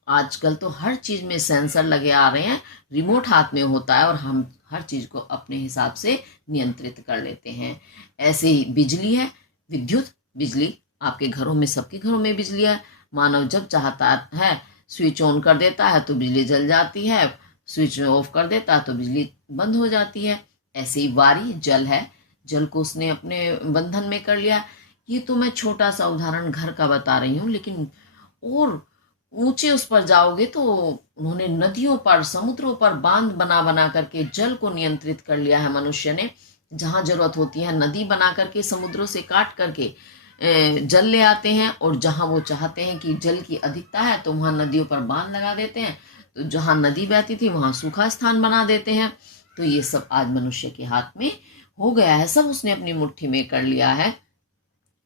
आजकल तो हर चीज में सेंसर लगे आ रहे हैं, रिमोट हाथ में होता है और हम हर चीज को अपने हिसाब से नियंत्रित कर लेते हैं। ऐसे ही बिजली है, विद्युत बिजली, आपके घरों में, सबके घरों में बिजली है। मानव जब चाहता है स्विच ऑन कर देता है तो बिजली जल जाती है, स्विच ऑफ कर देता है तो बिजली बंद हो जाती है। ऐसे ही वारी जल है, जल को उसने अपने बंधन में कर लिया। ये तो मैं छोटा सा उदाहरण घर का बता रही हूँ, लेकिन और ऊंचे उस पर जाओगे तो उन्होंने नदियों पर, समुद्रों पर बांध बना बना करके जल को नियंत्रित कर लिया है मनुष्य ने। जहां जरूरत होती है नदी बना करके, समुद्रों से काट करके जल ले आते हैं, और जहां वो चाहते हैं कि जल की अधिकता है तो वहां नदियों पर बांध लगा देते हैं। तो जहां नदी बहती थी वहां सूखा स्थान बना देते हैं। तो ये सब आज मनुष्य के हाथ में हो गया है, सब उसने अपनी मुट्ठी में कर लिया है।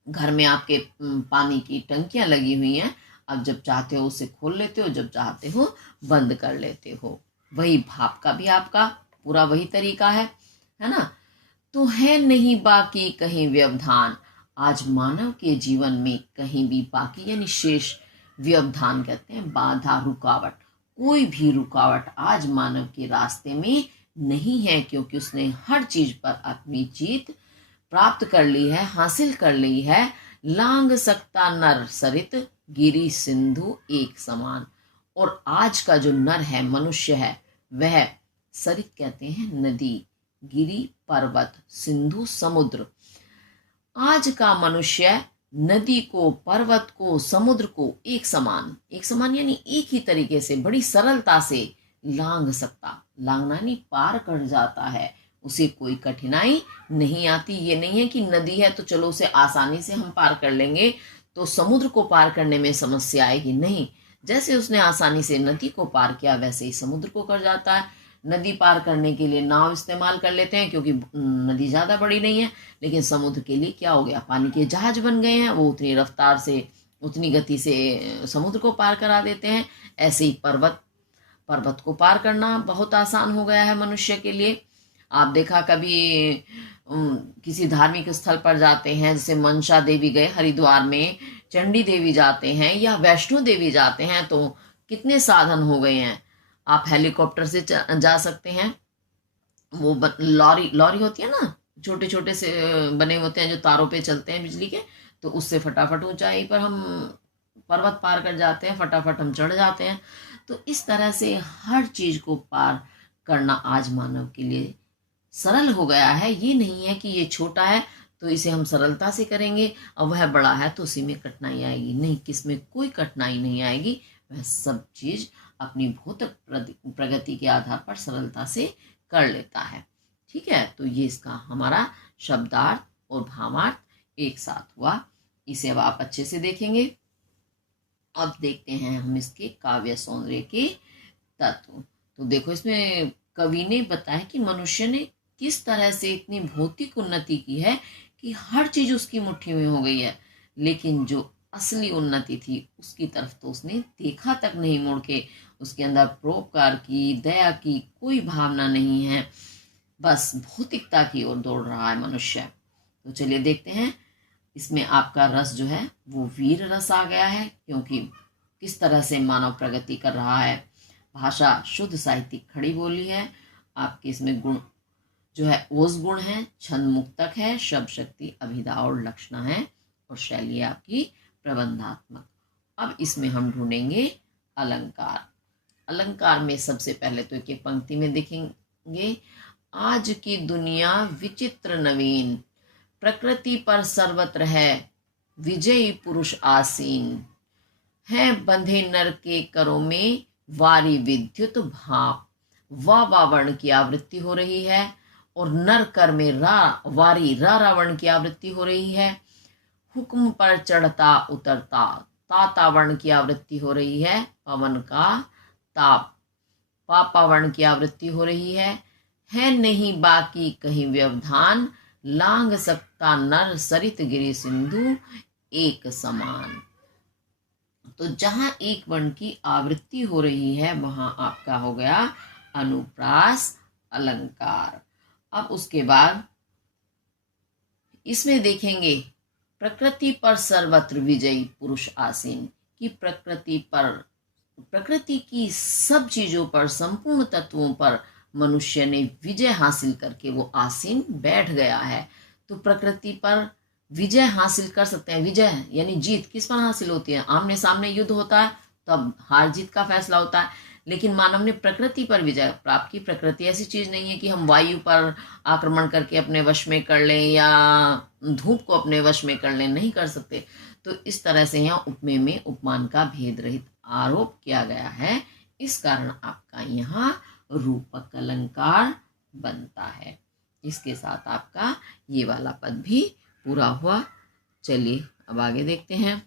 घर में आपके पानी की टंकियां लगी हुई हैं, अब जब चाहते हो उसे खोल लेते हो, जब चाहते हो बंद कर लेते हो। वही भाप का भी आपका पूरा वही तरीका है ना? तो है नहीं बाकी कहीं व्यवधान, आज मानव के जीवन में कहीं भी बाकी यानी शेष, व्यवधान कहते हैं बाधा, रुकावट, कोई भी रुकावट आज मानव के रास्ते में नहीं है, क्योंकि उसने हर चीज पर अपनी जीत प्राप्त कर ली है, हासिल कर ली है। लांग सकता नर सरित, गिरी सिंधु एक समान। और आज का जो नर है, मनुष्य है, वह सरित कहते हैं नदी, गिरी पर्वत, सिंधु समुद्र। आज का मनुष्य नदी को, पर्वत को, समुद्र को एक समान यानी एक ही तरीके से, बड़ी सरलता से लांग सकता, लांगना यानी पार कर जाता है, उसे कोई कठिनाई नहीं आती। ये नहीं है कि नदी है तो चलो उसे आसानी से हम पार कर लेंगे तो समुद्र को पार करने में समस्या आएगी, नहीं। जैसे उसने आसानी से नदी को पार किया वैसे ही समुद्र को कर जाता है। नदी पार करने के लिए नाव इस्तेमाल कर लेते हैं क्योंकि नदी ज्यादा बड़ी नहीं है, लेकिन समुद्र के लिए क्या हो गया, पानी के जहाज बन गए हैं, वो उतनी रफ्तार से, उतनी गति से समुद्र को पार करा देते हैं। ऐसे ही पर्वत को पार करना बहुत आसान हो गया है मनुष्य के लिए। आप देखा कभी किसी धार्मिक स्थल पर जाते हैं, जैसे मनसा देवी गए हरिद्वार में, चंडी देवी जाते हैं या वैष्णो देवी जाते हैं, तो कितने साधन हो गए हैं। आप हेलीकॉप्टर से जा सकते हैं, वो लॉरी होती है ना, छोटे छोटे से बने होते हैं जो तारों पे चलते हैं बिजली के, तो उससे फटाफट ऊंचाई पर हम पर्वत पार कर जाते हैं, फटाफट हम चढ़ जाते हैं। तो इस तरह से हर चीज को पार करना आज मानव के लिए सरल हो गया है। ये नहीं है कि ये छोटा है तो इसे हम सरलता से करेंगे और वह बड़ा है तो उसी में कठिनाई आएगी, नहीं, किसमें कोई कठिनाई नहीं आएगी। वह सब चीज अपनी भौतिक प्रगति के आधार पर सरलता से कर लेता है। ठीक है, तो ये इसका हमारा शब्दार्थ और भावार्थ एक साथ हुआ। इसे अब आप अच्छे से देखेंगे। अब देखते हैं हम इसके काव्य सौंदर्य के तत्व। तो देखो, इसमें कवि ने बताया कि मनुष्य ने किस तरह से इतनी भौतिक उन्नति की है कि हर चीज उसकी मुट्ठी में हो गई है, लेकिन जो असली उन्नति थी उसकी तरफ तो उसने देखा तक नहीं मुड़ के। उसके अंदर परोपकार की, दया की कोई भावना नहीं है, बस भौतिकता की ओर दौड़ रहा है मनुष्य। तो चलिए देखते हैं इसमें आपका रस जो है वो वीर रस आ गया है, क्योंकि किस तरह से मानव प्रगति कर रहा है। भाषा शुद्ध साहित्यिक खड़ी बोली है। आपके इसमें गुण जो है ओज गुण है, छंद मुक्तक है, शब्द शक्ति अभिधा और लक्षणा है, और शैली आपकी प्रबंधात्मक। अब इसमें हम ढूंढेंगे अलंकार। अलंकार में सबसे पहले तो एक एक पंक्ति में देखेंगे, आज की दुनिया विचित्र नवीन, प्रकृति पर सर्वत्र है विजयी पुरुष आसीन, है बंधे नर के करों में वारी विद्युत भाप। वा वर्ण की आवृत्ति हो रही है, और नर कर में वारी रावण की आवृत्ति हो रही है। हुक्म पर चढ़ता उतरता ताता वर्ण की आवृत्ति हो रही है। पवन का ताप पापा वर्ण की आवृत्ति हो रही है नहीं बाकी कहीं व्यवधान, लांग सकता नर सरित गिरि सिंधु एक समान। तो जहां एक वर्ण की आवृत्ति हो रही है वहां आपका हो गया अनुप्रास अलंकार। अब उसके बाद इसमें देखेंगे प्रकृति पर सर्वत्र विजयी पुरुष आसीन, कि प्रकृति की सब चीजों पर, संपूर्ण तत्वों पर मनुष्य ने विजय हासिल करके वो आसीन बैठ गया है। तो प्रकृति पर विजय हासिल कर सकते हैं। विजय यानी जीत किस पर हासिल होती है? आमने सामने युद्ध होता है तब हार जीत का फैसला होता है, लेकिन मानव ने प्रकृति पर विजय प्राप्त की। प्रकृति ऐसी चीज नहीं है कि हम वायु पर आक्रमण करके अपने वश में कर लें या धूप को अपने वश में कर लें, नहीं कर सकते। तो इस तरह से यहाँ उपमेय में उपमान का भेद रहित आरोप किया गया है, इस कारण आपका यहाँ रूपक अलंकार बनता है। इसके साथ आपका ये वाला पद भी पूरा हुआ। चलिए अब आगे देखते हैं।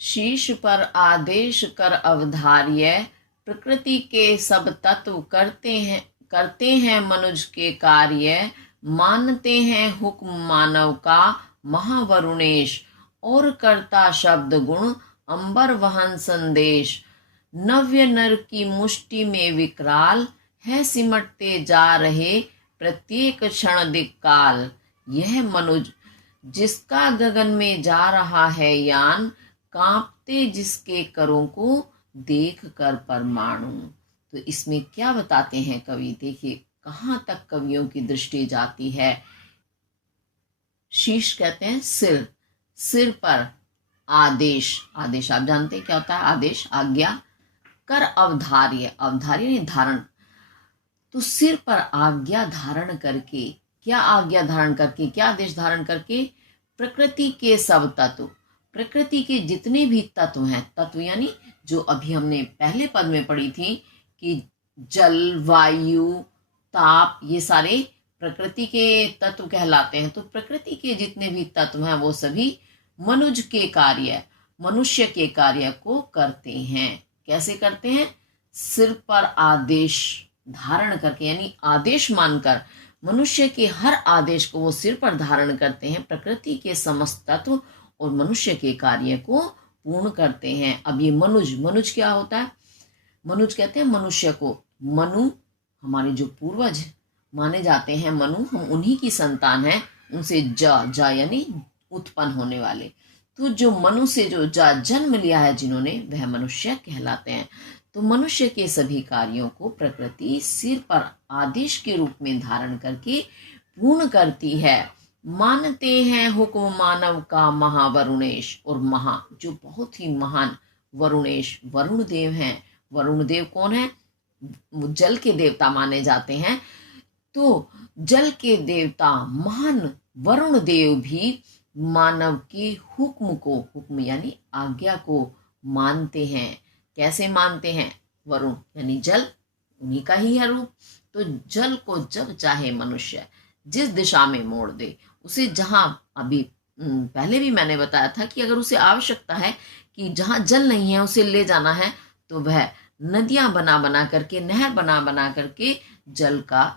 शीश पर आदेश कर अवधार्य, प्रकृति के सब तत्व करते हैं मनुज के कार्य, मानते हैं हुक्म मानव का महावरुणेश, और करता शब्द गुण अंबर वहन संदेश। नव्य नर की मुष्टि में विकराल, है सिमटते जा रहे प्रत्येक क्षण दिक्काल। यह मनुज जिसका गगन में जा रहा है यान, कांपते जिसके करों को देख कर परमाणु। तो इसमें क्या बताते हैं कवि? देखिए कहाँ तक कवियों की दृष्टि जाती है। शीश कहते हैं सिर, सिर पर आदेश, आदेश आप जानते हैं क्या होता है? आदेश आज्ञा। कर अवधार्य, अवधार्य नहीं धारण, तो सिर पर आज्ञा धारण करके, क्या आज्ञा धारण करके, क्या आदेश धारण करके? प्रकृति के सब तत्व, प्रकृति के जितने भी तत्व हैं, तत्व यानी जो अभी हमने पहले पद में पढ़ी थी कि जल वायु ताप, ये सारे प्रकृति के तत्व कहलाते हैं। तो प्रकृति के जितने भी तत्व हैं वो सभी मनुज के कार्य, मनुष्य के कार्य को करते हैं। कैसे करते हैं? सिर पर आदेश धारण करके, यानी आदेश मानकर मनुष्य के हर आदेश को वो सिर पर धारण करते हैं। प्रकृति के समस्त तत्व और मनुष्य के कार्य को पूर्ण करते हैं। अब ये मनुज, मनुज क्या होता है? मनुज कहते हैं मनुष्य को। मनु हमारे जो पूर्वज माने जाते हैं, मनु हम उन्हीं की संतान हैं, उनसे जा यानी उत्पन्न होने वाले। तो जो मनु से जो जन्म लिया है जिन्होंने, वह मनुष्य कहलाते हैं। तो मनुष्य के सभी कार्यों को प्रकृति सिर पर आदेश के रूप में धारण करके पूर्ण करती है। मानते हैं हुक्म मानव का महावरुणेश, और महा जो बहुत ही महान वरुणेश, वरुण देव हैं। वरुण देव कौन है? जल के देवता माने जाते हैं। तो जल के देवता महान वरुण देव भी मानव के हुक्म को, हुक्म यानी आज्ञा को मानते हैं। कैसे मानते हैं? वरुण यानी जल, उन्हीं का ही है रूप। तो जल को जब चाहे मनुष्य जिस दिशा में मोड़ दे, उसे जहां, अभी पहले भी मैंने बताया था कि अगर उसे आवश्यकता है कि जहां जल नहीं है उसे ले जाना है, तो वह नदियां बना करके, नहर बना करके जल का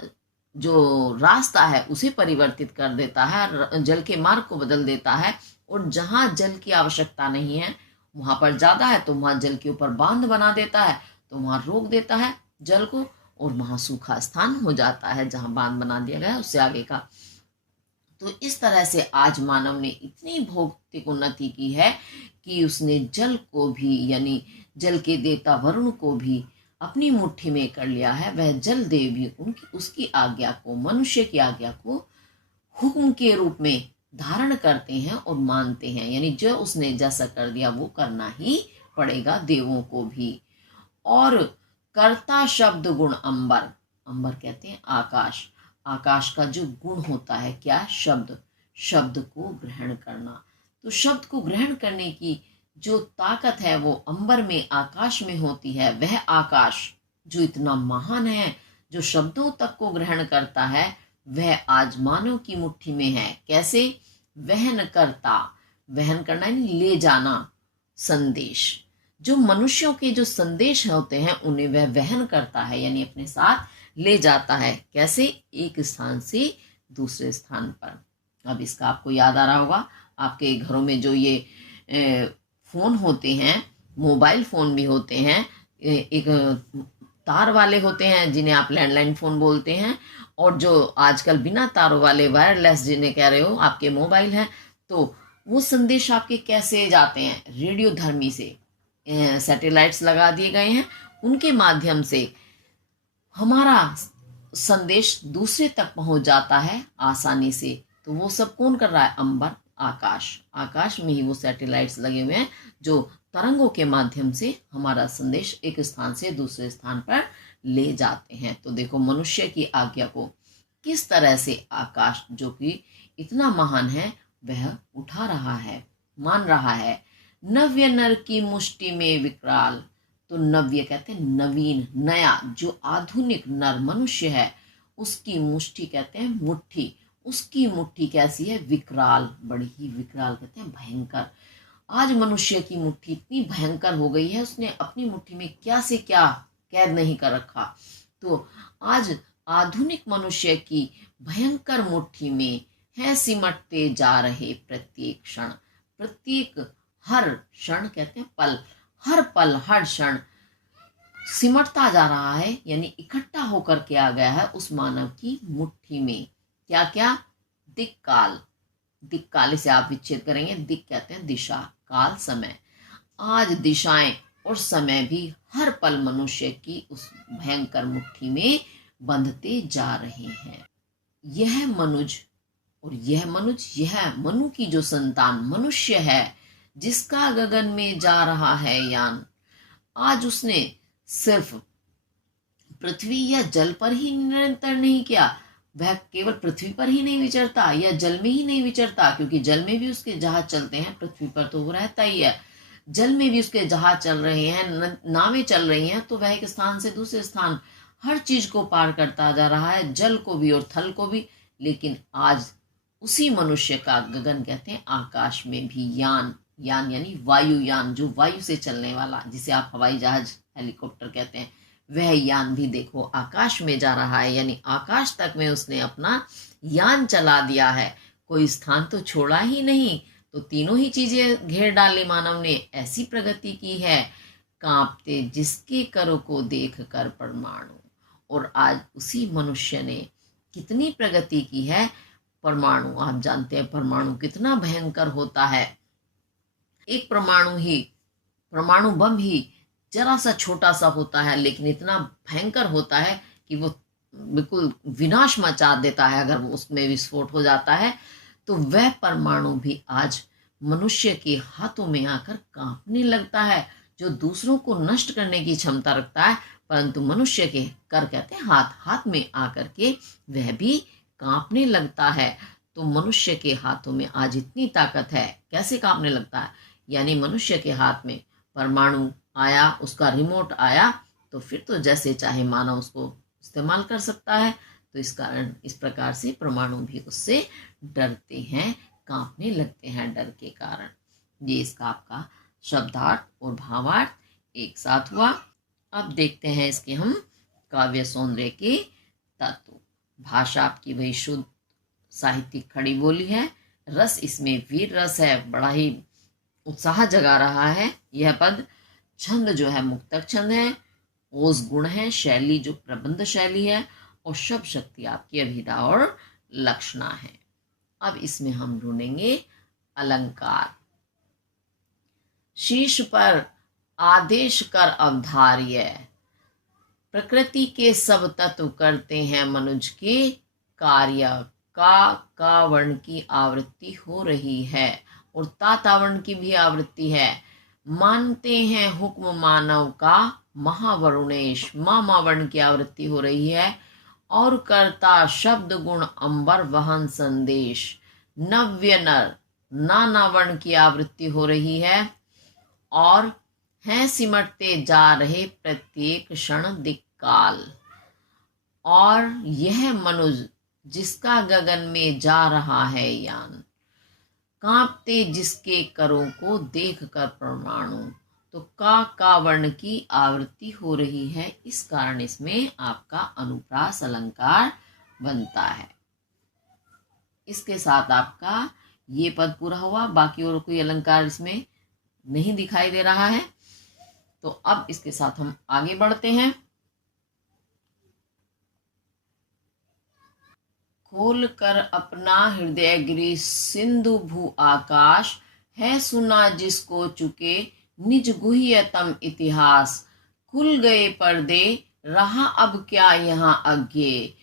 जो रास्ता है उसे परिवर्तित कर देता है, जल के मार्ग को बदल देता है। और जहां जल की आवश्यकता नहीं है, वहां पर ज्यादा है तो वहां जल के ऊपर बांध बना देता है, तो वहां रोक देता है जल को, और वहां सूखा स्थान हो जाता है जहां बांध बना दिया गया उससे आगे का। तो इस तरह से आज मानव ने इतनी भौतिक उन्नति की है कि उसने जल को भी, यानी जल के देवता वरुण को भी अपनी मुट्ठी में कर लिया है। वह जल देव भी उसकी आज्ञा को, मनुष्य की आज्ञा को हुक्म के रूप में धारण करते हैं और मानते हैं। यानी जो उसने जैसा कर दिया वो करना ही पड़ेगा देवों को भी। और कर्ता शब्द गुण अंबर, अंबर कहते हैं आकाश, आकाश का जो गुण होता है क्या, शब्द, शब्द को ग्रहण करना। तो शब्द को ग्रहण करने की जो ताकत है वो अंबर में, आकाश में होती है। वह आकाश जो इतना महान है, जो शब्दों तक को ग्रहण करता है, वह आज मानव की मुट्ठी में है। कैसे? वहन करता, वहन करना यानी ले जाना, संदेश, जो मनुष्यों के जो संदेश होते हैं उन्हें वह वहन करता है, यानी अपने साथ ले जाता है। कैसे? एक स्थान से दूसरे स्थान पर। अब इसका आपको याद आ रहा होगा, आपके घरों में जो ये फोन होते हैं, मोबाइल फोन भी होते हैं, एक तार वाले होते हैं जिन्हें आप लैंडलाइन फोन बोलते हैं, और जो आजकल बिना तारों वाले वायरलेस जिन्हें कह रहे हो आपके मोबाइल हैं। तो वो संदेश आपके कैसे जाते हैं? रेडियो धर्मी से, सैटेलाइट्स लगा दिए गए हैं, उनके माध्यम से हमारा संदेश दूसरे तक पहुंच जाता है आसानी से। तो वो सब कौन कर रहा है? अंबर, आकाश, आकाश में ही वो सैटेलाइट्स लगे हुए हैं जो तरंगों के माध्यम से हमारा संदेश एक स्थान से दूसरे स्थान पर ले जाते हैं। तो देखो मनुष्य की आज्ञा को किस तरह से आकाश जो कि इतना महान है वह उठा रहा है, मान रहा है। नव्य नर की मुष्टि में विकराल, तो नव्य कहते हैं नवीन, नया, जो आधुनिक नर मनुष्य है उसकी मुष्टि कहते हैं मुट्ठी, उसकी मुट्ठी कैसी है? विकराल, बड़ी ही विकराल कहते हैं भयंकर। आज मनुष्य की मुट्ठी इतनी भयंकर हो गई है, उसने अपनी मुट्ठी में क्या से क्या कैद नहीं कर रखा। तो आज आधुनिक मनुष्य की भयंकर मुट्ठी में है सिमटते जा रहे प्रत्येक क्षण, प्रत्येक हर क्षण कहते हैं पल, हर पल हर क्षण सिमटता जा रहा है, यानी इकट्ठा होकर के आ गया है उस मानव की मुट्ठी में। क्या क्या? दिक काल, दिक काल से आप विच्छेद करेंगे, दिक कहते हैं दिशा, काल समय। आज दिशाएं और समय भी हर पल मनुष्य की उस भयंकर मुट्ठी में बंधते जा रहे हैं। यह मनुज और यह मनुज, यह मनु की जो संतान मनुष्य है जिसका गगन में जा रहा है यान, आज उसने सिर्फ पृथ्वी या जल पर ही निरंतर नहीं किया, वह केवल पृथ्वी पर ही नहीं विचरता या जल में ही नहीं विचरता, क्योंकि जल में भी उसके जहाज चलते हैं, पृथ्वी पर तो वो रहता ही है। जल में भी उसके जहाज चल रहे हैं, नावें चल रही हैं, तो वह एक स्थान से दूसरे स्थान हर चीज को पार करता जा रहा है, जल को भी और थल को भी। लेकिन आज उसी मनुष्य का गगन कहते हैं आकाश में भी यान, यान यानी वायुयान, जो वायु से चलने वाला, जिसे आप हवाई जहाज हेलीकॉप्टर कहते हैं, वह यान भी देखो आकाश में जा रहा है, यानी आकाश तक में उसने अपना यान चला दिया है, कोई स्थान तो छोड़ा ही नहीं। तो तीनों ही चीजें घेर डाली मानव ने, ऐसी प्रगति की है, कांपते जिसके करो को देख कर परमाणु। और आज उसी मनुष्य ने कितनी प्रगति की है। परमाणु, आप जानते हैं परमाणु कितना भयंकर होता है। एक परमाणु बम ही जरा सा छोटा सा होता है, लेकिन इतना भयंकर होता है कि वो बिल्कुल विनाश मचा देता है अगर उसमें विस्फोट हो जाता है। तो वह परमाणु भी आज मनुष्य के हाथों में आकर कांपने लगता है, जो दूसरों को नष्ट करने की क्षमता रखता है, परंतु मनुष्य के कर कहते हैं हाथ, हाथ में आकर के वह भी कांपने लगता है। तो मनुष्य के हाथों में आज इतनी ताकत है, कैसे कांपने लगता है? यानी मनुष्य के हाथ में परमाणु आया, उसका रिमोट आया, तो फिर तो जैसे चाहे मानव उसको इस्तेमाल कर सकता है। तो इस कारण, इस प्रकार से परमाणु भी उससे डरते हैं, कांपने लगते हैं डर के कारण। ये इसका आपका शब्दार्थ और भावार्थ एक साथ हुआ। अब देखते हैं इसके हम काव्य सौंदर्य के तत्व। भाषा आपकी वही शुद्ध साहित्यिक खड़ी बोली है, रस इसमें वीर रस है, बड़ा ही उत्साह जगा रहा है यह पद। छंद जो है मुक्तक छंद है, ओज गुण है, शैली जो प्रबंध शैली है, और शब्द शक्ति आपकी अभिधा और लक्षणा है। अब इसमें हम ढूंढेंगे अलंकार। शीर्ष पर आदेश कर अवधार्य, प्रकृति के सब तत्व करते हैं मनुज के कार्य। का वर्ण की आवृत्ति हो रही है और ता वर्ण की भी आवृत्ति है। मानते हैं हुक्म मानव का महावरुणेश, मा वर्ण की आवृत्ति हो रही है। और करता शब्द गुण अंबर वहन संदेश, नव्य नर नाना वर्ण की आवृत्ति हो रही है। और हैं सिमटते जा रहे प्रत्येक क्षण दिक्काल, और यह मनुज जिसका गगन में जा रहा है यान, कांपते जिसके करों को देख कर परमाणु। तो का वर्ण की आवृत्ति हो रही है, इस कारण इसमें आपका अनुप्रास अलंकार बनता है। इसके साथ आपका ये पद पूरा हुआ, बाकी और कोई अलंकार इसमें नहीं दिखाई दे रहा है। तो अब इसके साथ हम आगे बढ़ते हैं। खोल कर अपना हृदय गिरि सिंधु भू आकाश, है सुना जिसको चुके निज गुह्यतम इतिहास। खुल गए पर्दे रहा अब क्या यहाँ अज्ञे,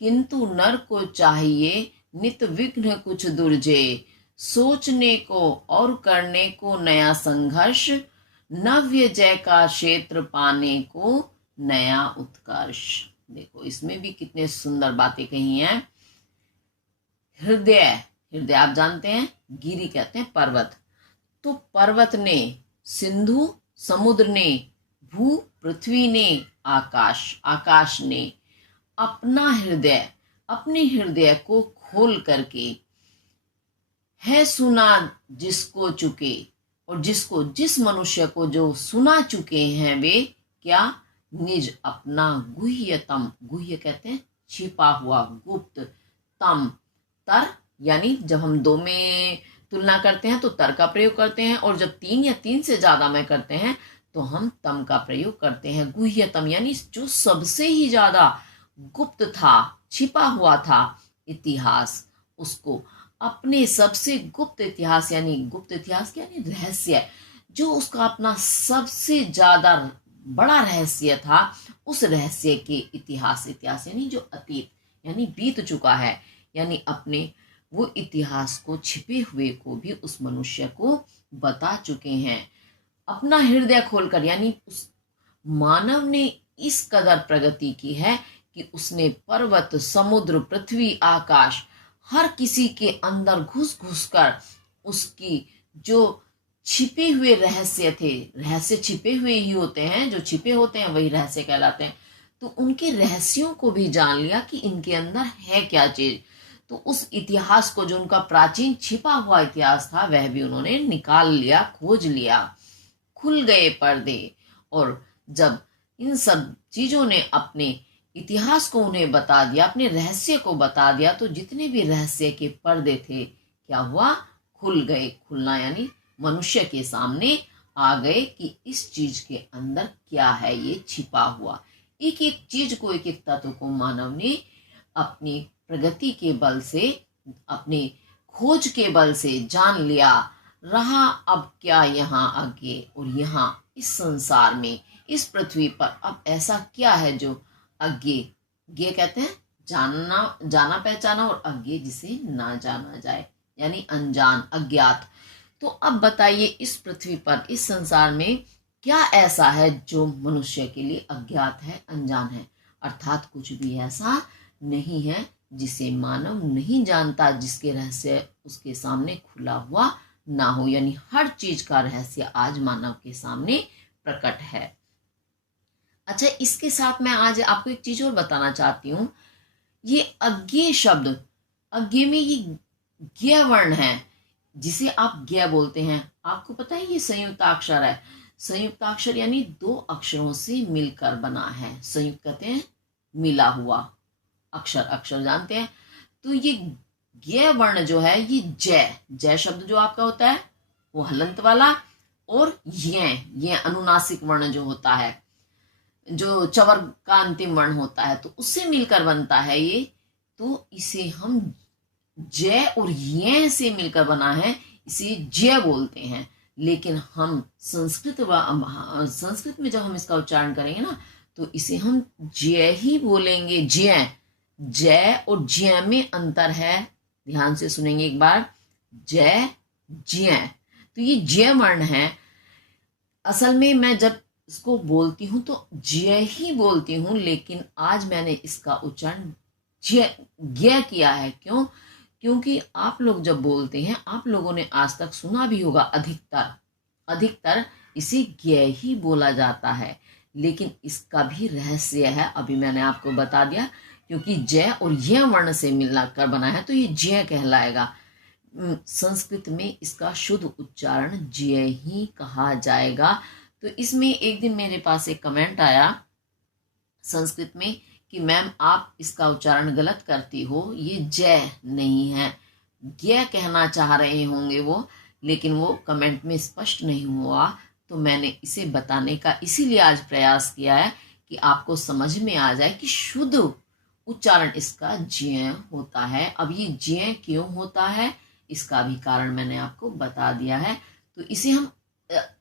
किंतु नर को चाहिए नित विघ्न कुछ दुर्जे। सोचने को और करने को नया संघर्ष, नव्य जय का क्षेत्र पाने को नया उत्कर्ष। देखो इसमें भी कितने सुंदर बातें कही हैं। हृदय, हृदय आप जानते हैं, गिरि कहते हैं पर्वत। तो पर्वत ने, सिंधु समुद्र ने, भू पृथ्वी ने, आकाश आकाश ने अपना हृदय, अपने हृदय को खोल करके है सुना जिसको चुके, और जिसको, जिस मनुष्य को जो सुना चुके हैं वे क्या, निज अपना गुह्यतम, गुह्य कहते हैं छिपा हुआ, गुप्त, तम तर, यानी जब हम दो में तुलना करते हैं तो तर का प्रयोग करते हैं, और जब तीन या तीन से ज्यादा में करते हैं तो हम तम का प्रयोग करते हैं। गुह्यतम यानी जो सबसे ही ज्यादा गुप्त था, छिपा हुआ था इतिहास, उसको अपने सबसे गुप्त इतिहास, यानी गुप्त इतिहास क्या, यानी रहस्य, जो उसका अपना सबसे ज्यादा बड़ा रहस्य था, उस रहस्य के इतिहास, इतिहास यानी जो अतीत यानी बीत चुका है, यानी अपने वो इतिहास को, छिपे हुए को भी उस मनुष्य को बता चुके हैं। अपना हृदय खोलकर, यानी उस मानव ने इस कदर प्रगति की है कि उसने पर्वत, समुद्र, पृथ्वी, आकाश, हर किसी के अंदर घुस घुस कर उसकी जो छिपे हुए रहस्य थे, रहस्य छिपे हुए ही होते हैं, जो छिपे होते हैं वही रहस्य कहलाते हैं, तो उनके रहस्यों को भी जान लिया कि इनके अंदर है क्या चीज। तो उस इतिहास को, जो उनका प्राचीन छिपा हुआ इतिहास था, वह भी उन्होंने निकाल लिया, खोज लिया। खुल गए पर्दे, और जब इन सब चीजों ने अपने इतिहास को उन्हें बता दिया, अपने रहस्य को बता दिया, तो जितने भी रहस्य के पर्दे थे क्या हुआ, खुल गए। खुलना यानी मनुष्य के सामने आ गए कि इस चीज के अंदर क्या है ये छिपा हुआ। एक एक चीज को, एक एक तत्व को मानव ने अपनी प्रगति के बल से, अपने खोज के बल से जान लिया। रहा अब क्या यहाँ आगे, और यहाँ इस संसार में, इस पृथ्वी पर अब ऐसा क्या है जो अज्ञे, गे कहते हैं जानना, जाना पहचाना, और अज्ञे जिसे ना जाना जाए, यानी अनजान, अज्ञात। तो अब बताइए इस पृथ्वी पर, इस संसार में क्या ऐसा है जो मनुष्य के लिए अज्ञात है, अनजान है। अर्थात कुछ भी ऐसा नहीं है जिसे मानव नहीं जानता, जिसके रहस्य उसके सामने खुला हुआ ना हो, यानी हर चीज का रहस्य आज मानव के सामने प्रकट है। अच्छा, इसके साथ मैं आज आपको एक चीज और बताना चाहती हूँ। ये अज्ञे शब्द, अज्ञे में ये ज्ञ वर्ण है, जिसे आप ज्ञ बोलते हैं। आपको पता है ये संयुक्ताक्षर है। संयुक्ताक्षर यानी दो अक्षरों से मिलकर बना है। संयुक्त कहते हैं मिला हुआ अक्षर, अक्षर जानते हैं। तो ये ज्ञ वर्ण जो है, ये जय, जय शब्द जो आपका होता है वो हलंत वाला, और ये अनुनासिक वर्ण जो होता है, जो चवर का अंतिम वर्ण होता है, तो उससे मिलकर बनता है ये। तो इसे हम जय और ये से मिलकर बना है, इसे जय बोलते हैं। लेकिन हम संस्कृत में जब हम इसका उच्चारण करेंगे ना, तो इसे हम जय ही बोलेंगे। जय, जय और जय में अंतर है, ध्यान से सुनेंगे एक बार। जय, जय, तो ये जय वर्ण है। असल में मैं जब इसको बोलती हूं तो जय ही बोलती हूं, लेकिन आज मैंने इसका उच्चारण ज्ञ किया है। क्यों? क्योंकि आप लोग जब बोलते हैं, आप लोगों ने आज तक सुना भी होगा, अधिकतर इसे ज्ञ ही बोला जाता है। लेकिन इसका भी रहस्य है, अभी मैंने आपको बता दिया। क्योंकि जय और य वर्ण से मिलना कर बना है, तो ये जय कहलाएगा। संस्कृत में इसका शुद्ध उच्चारण जय ही कहा जाएगा। तो इसमें एक दिन मेरे पास एक कमेंट आया संस्कृत में कि मैम आप इसका उच्चारण गलत करती हो, ये जय नहीं है, ज्ञ कहना चाह रहे होंगे वो, लेकिन वो कमेंट में स्पष्ट नहीं हुआ। तो मैंने इसे बताने का इसीलिए आज प्रयास किया है कि आपको समझ में आ जाए कि शुद्ध उच्चारण इसका ज्ञ होता है। अब ये ज्ञ क्यों होता है, इसका भी कारण मैंने आपको बता दिया है। तो इसे हम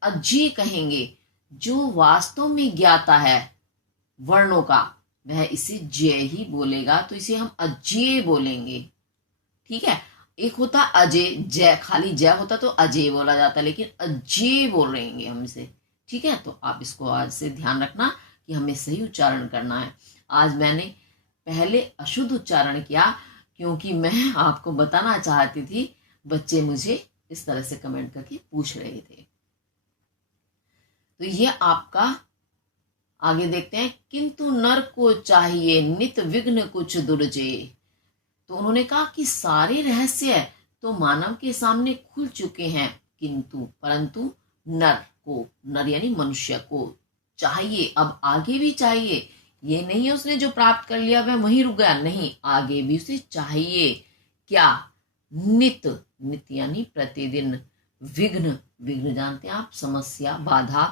अज्ञेय कहेंगे। जो वास्तव में ज्ञाता है वर्णों का, वह इसे जय ही बोलेगा, तो इसे हम अज्ञेय बोलेंगे। ठीक है, एक होता अजय, जय खाली जय होता तो अजय बोला जाता, लेकिन अज्ञेय बोल रहेंगे हम इसे। ठीक है, तो आप इसको आज से ध्यान रखना कि हमें सही उच्चारण करना है। आज मैंने पहले अशुद्ध उच्चारण किया क्योंकि मैं आपको बताना चाहती थी, बच्चे मुझे इस तरह से कमेंट करके पूछ रहे थे। तो ये आपका आगे देखते हैं। किंतु नर को चाहिए नित विघ्न कुछ दुर्जे। तो उन्होंने कहा कि सारे रहस्य तो मानव के सामने खुल चुके हैं, परंतु नर को, नर यानी मनुष्य को चाहिए, अब आगे भी चाहिए। ये नहीं है उसने जो प्राप्त कर लिया वह वहीं रुक गया, नहीं, आगे भी उसे चाहिए। क्या? नित, नित यानी प्रतिदिन, विघ्न, विघ्न जानते हैं आप, समस्या, बाधा,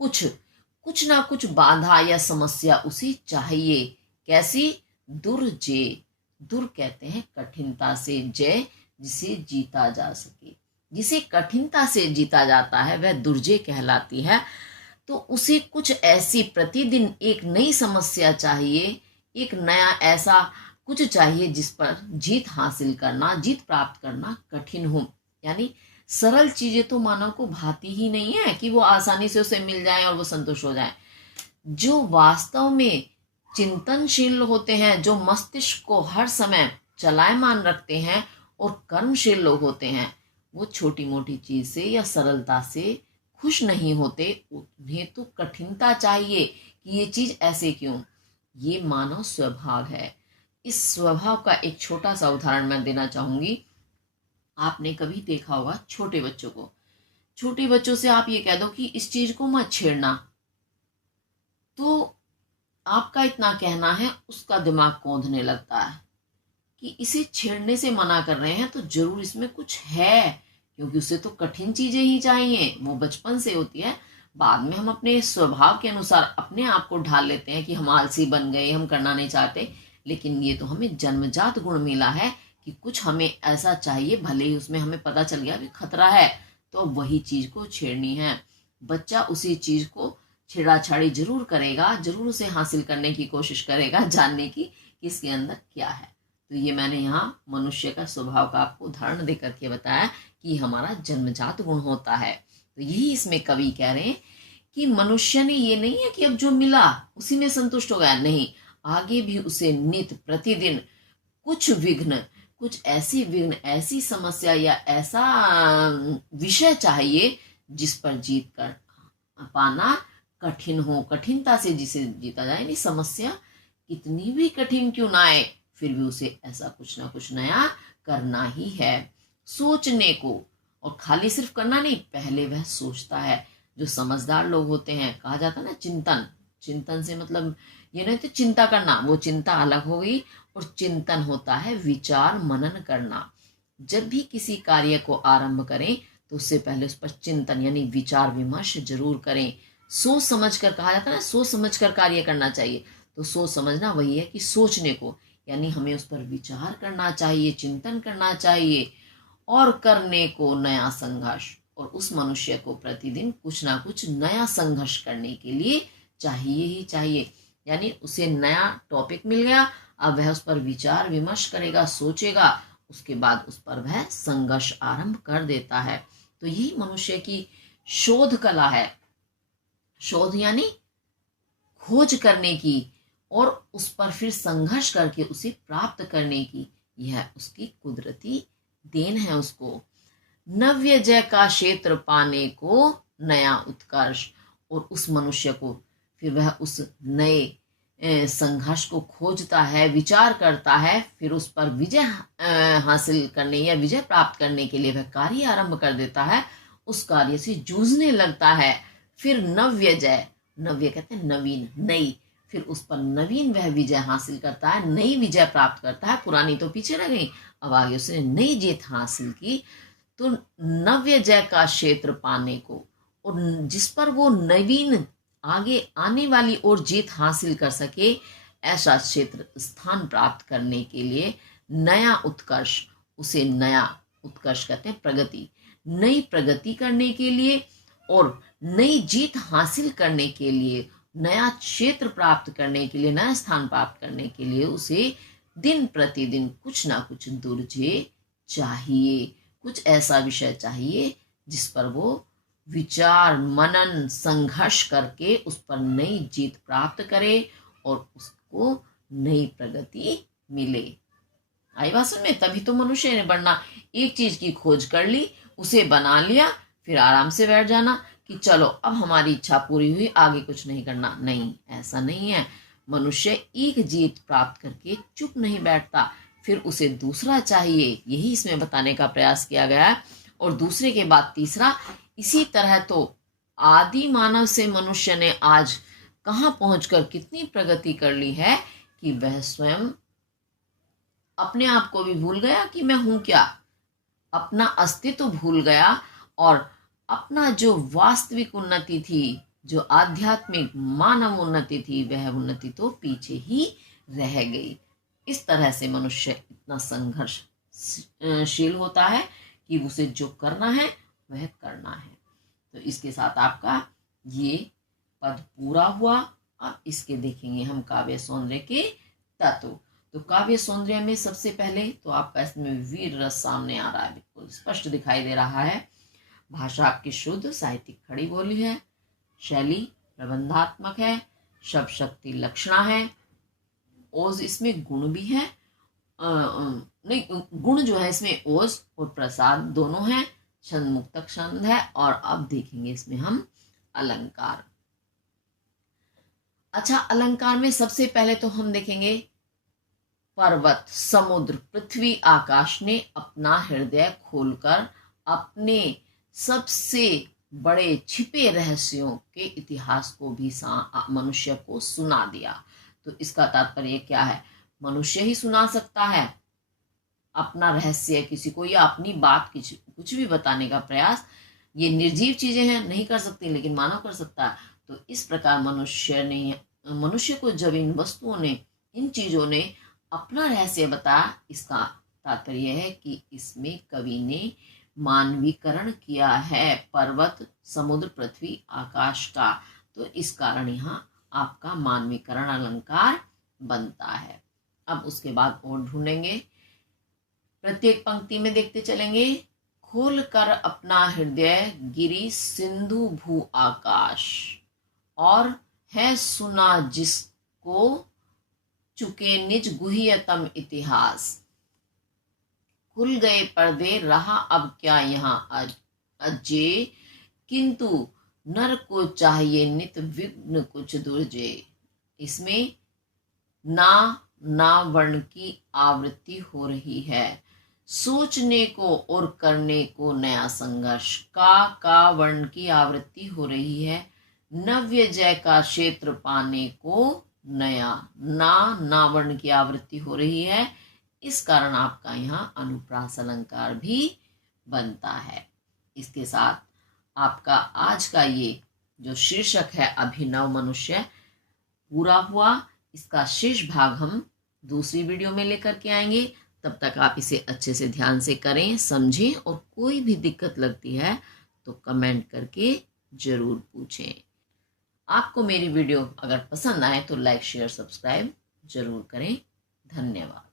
कुछ ना कुछ बाधा या समस्या उसे चाहिए। कैसी? दुर्जे, दुर कहते हैं कठिनता से, जय जिसे जीता जा सके, जिसे कठिनता से जीता जाता है वह दुर्जय कहलाती है। तो उसे कुछ ऐसी प्रतिदिन एक नई समस्या चाहिए, एक नया ऐसा कुछ चाहिए जिस पर जीत हासिल करना, जीत प्राप्त करना कठिन हो। यानी सरल चीजें तो मानव को भाती ही नहीं है कि वो आसानी से उसे मिल जाए और वो संतुष्ट हो जाए। जो वास्तव में चिंतनशील होते हैं, जो मस्तिष्क को हर समय चलायमान रखते हैं और कर्मशील लोग होते हैं, वो छोटी मोटी चीज से या सरलता से खुश नहीं होते। उन्हें तो कठिनता चाहिए कि ये चीज ऐसे क्यों। ये मानव स्वभाव है। इस स्वभाव का एक छोटा सा उदाहरण मैं देना चाहूंगी। आपने कभी देखा होगा छोटे बच्चों को, छोटे बच्चों से आप ये कह दो कि इस चीज को मत छेड़ना, तो आपका इतना कहना है उसका दिमाग कौंधने लगता है कि इसे छेड़ने से मना कर रहे हैं तो जरूर इसमें कुछ है, क्योंकि उसे तो कठिन चीजें ही चाहिए, वो बचपन से होती है। बाद में हम अपने स्वभाव के अनुसार अपने आप को ढाल लेते हैं कि हम आलसी बन गए, हम करना नहीं चाहते, लेकिन ये तो हमें जन्मजात गुण मिला है कि कुछ हमें ऐसा चाहिए, भले ही उसमें हमें पता चल गया कि खतरा है, तो वही चीज को छेड़नी है। बच्चा उसी चीज को छेड़ाछाड़ी जरूर करेगा, जरूर उसे हासिल करने की कोशिश करेगा, जानने की कि इसके अंदर क्या है। तो ये मैंने यहाँ मनुष्य का स्वभाव का आपको उदाहरण देकर के बताया कि हमारा जन्मजात गुण होता है। तो यही इसमें कवि कह रहे हैं कि मनुष्य ने ये नहीं है कि अब जो मिला उसी में संतुष्ट हो गया, नहीं, आगे भी उसे नित प्रतिदिन कुछ विघ्न, कुछ ऐसी विघ्न, ऐसी समस्या या ऐसा विषय चाहिए जिस पर जीत कर पाना कठिन हो, कठिनता से जिसे जीता जाए। नहीं, समस्या कितनी भी कठिन क्यों ना आए, फिर भी उसे ऐसा कुछ ना कुछ नया करना ही है। सोचने को, और खाली सिर्फ करना नहीं, पहले वह सोचता है। जो समझदार लोग होते हैं, कहा जाता है ना चिंतन, चिंतन से मतलब ये नहीं तो चिंता करना, वो चिंता अलग हो गई, और चिंतन होता है विचार मनन करना। जब भी किसी कार्य को आरंभ करें तो उससे पहले उस पर चिंतन यानी विचार विमर्श जरूर करें। सोच समझ कर, कहा जाता है ना, सोच समझ कर कार्य करना चाहिए, तो सोच समझना वही है कि सोचने को, यानी हमें उस पर विचार करना चाहिए, चिंतन करना चाहिए और करने को नया संघर्ष, और उस मनुष्य को प्रतिदिन कुछ ना कुछ नया संघर्ष करने के लिए चाहिए ही चाहिए। यानी उसे नया टॉपिक मिल गया, अब वह उस पर विचार विमर्श करेगा, सोचेगा, उसके बाद उस पर वह संघर्ष आरंभ कर देता है। तो यही मनुष्य की शोध कला है। शोध यानी खोज करने की और उस पर फिर संघर्ष करके उसे प्राप्त करने की, यह उसकी कुदरती देन है उसको। नव्य जय का क्षेत्र पाने को नया उत्कर्ष, और उस मनुष्य को फिर वह उस नए संघर्ष को खोजता है, विचार करता है, फिर उस पर विजय हासिल करने या विजय प्राप्त करने के लिए वह कार्य आरंभ कर देता है, उस कार्य से जूझने लगता है। फिर नव्य जय, नव्य कहते हैं नवीन, नई, फिर उस पर नवीन वह विजय हासिल करता है, नई विजय प्राप्त करता है। पुरानी तो पीछे रह गई, अब आगे उसने नई जीत हासिल की। तो नव्य जय का क्षेत्र पाने को, और जिस पर वो नवीन आगे आने वाली और जीत हासिल कर सके, ऐसा क्षेत्र स्थान प्राप्त करने के लिए नया उत्कर्ष, उसे नया उत्कर्ष कहते हैं प्रगति, नई प्रगति करने के लिए और नई जीत हासिल करने के लिए, नया क्षेत्र प्राप्त करने के लिए, नया स्थान प्राप्त करने के लिए उसे दिन प्रतिदिन कुछ ना कुछ दुर्जय चाहिए, कुछ ऐसा विषय चाहिए जिस पर वो विचार मनन संघर्ष करके उस पर नई जीत प्राप्त करे और उसको नई प्रगति मिले। आई बात समझ में? तभी तो मनुष्य ने बढ़ना। एक चीज की खोज कर ली, उसे बना लिया, फिर आराम से बैठ जाना कि चलो अब हमारी इच्छा पूरी हुई, आगे कुछ नहीं करना। नहीं, ऐसा नहीं है। मनुष्य एक जीत प्राप्त करके चुप नहीं बैठता, फिर उसे दूसरा चाहिए। यही इसमें बताने का प्रयास किया गया है। और दूसरे के बाद तीसरा। इसी तरह तो आदि मानव से मनुष्य ने आज कहाँ पहुंचकर कितनी प्रगति कर ली है कि वह स्वयं अपने आप को भी भूल गया कि मैं हूं क्या, अपना अस्तित्व भूल गया, और अपना जो वास्तविक उन्नति थी, जो आध्यात्मिक मानव उन्नति थी, वह उन्नति तो पीछे ही रह गई। इस तरह से मनुष्य इतना संघर्षशील होता है कि उसे जो करना है वह करना है। तो इसके साथ आपका ये पद पूरा हुआ। अब इसके देखेंगे हम काव्य सौंदर्य के तत्व। तो काव्य सौंदर्य में सबसे पहले तो आपका इसमें वीर रस सामने आ रहा है, बिल्कुल स्पष्ट दिखाई दे रहा है। भाषा आपकी शुद्ध, साहित्यिक खड़ी बोली है, शैली प्रबंधात्मक है, शब्द शक्ति लक्षणा है, ओज इसमें गुण भी है, नहीं गुण जो है इसमें ओज और प्रसाद दोनों है, छंद मुक्तक छंद है। और अब देखेंगे इसमें हम अलंकार। अच्छा, अलंकार में सबसे पहले तो हम देखेंगे पर्वत, समुद्र, पृथ्वी, आकाश ने अपना हृदय खोलकर अपने सबसे बड़े छिपे रहस्यों के इतिहास को भी मनुष्य को सुना दिया। तो इसका तात्पर्य क्या है? मनुष्य ही सुना सकता है अपना रहस्य किसी को, या अपनी बात कुछ भी बताने का प्रयास। ये निर्जीव चीजें हैं, नहीं कर सकती, लेकिन मानव कर सकता है। तो इस प्रकार मनुष्य को जब इन वस्तुओं ने, इन चीजों ने अपना रहस्य बताया, इसका तात्पर्य है कि इसमें कवि ने मानवीकरण किया है पर्वत, समुद्र, पृथ्वी, आकाश का। तो इस कारण यहाँ आपका मानवीकरण अलंकार बनता है। अब उसके बाद और ढूंढेंगे, प्रत्येक पंक्ति में देखते चलेंगे। खोल कर अपना हृदय गिरी सिंधु भू आकाश, और है सुना जिसको चुके निज गुह्यतम इतिहास। खुल गए पर्दे, रहा अब क्या यहाँ अजय, किंतु नर को चाहिए नित विघ्न कुछ दुर्जय। इसमें ना वर्ण की आवृत्ति हो रही है, सोचने को और करने को नया संघर्ष। का वर्ण की आवृत्ति हो रही है, नव्य जय का क्षेत्र पाने को नया, ना वर्ण की आवृत्ति हो रही है। इस कारण आपका यहाँ अनुप्रास अलंकार भी बनता है। इसके साथ आपका आज का ये जो शीर्षक है अभिनव मनुष्य पूरा हुआ। इसका शेष भाग हम दूसरी वीडियो में लेकर के आएंगे। तब तक आप इसे अच्छे से ध्यान से करें, समझें, और कोई भी दिक्कत लगती है तो कमेंट करके ज़रूर पूछें। आपको मेरी वीडियो अगर पसंद आए तो लाइक शेयर सब्सक्राइब ज़रूर करें। धन्यवाद।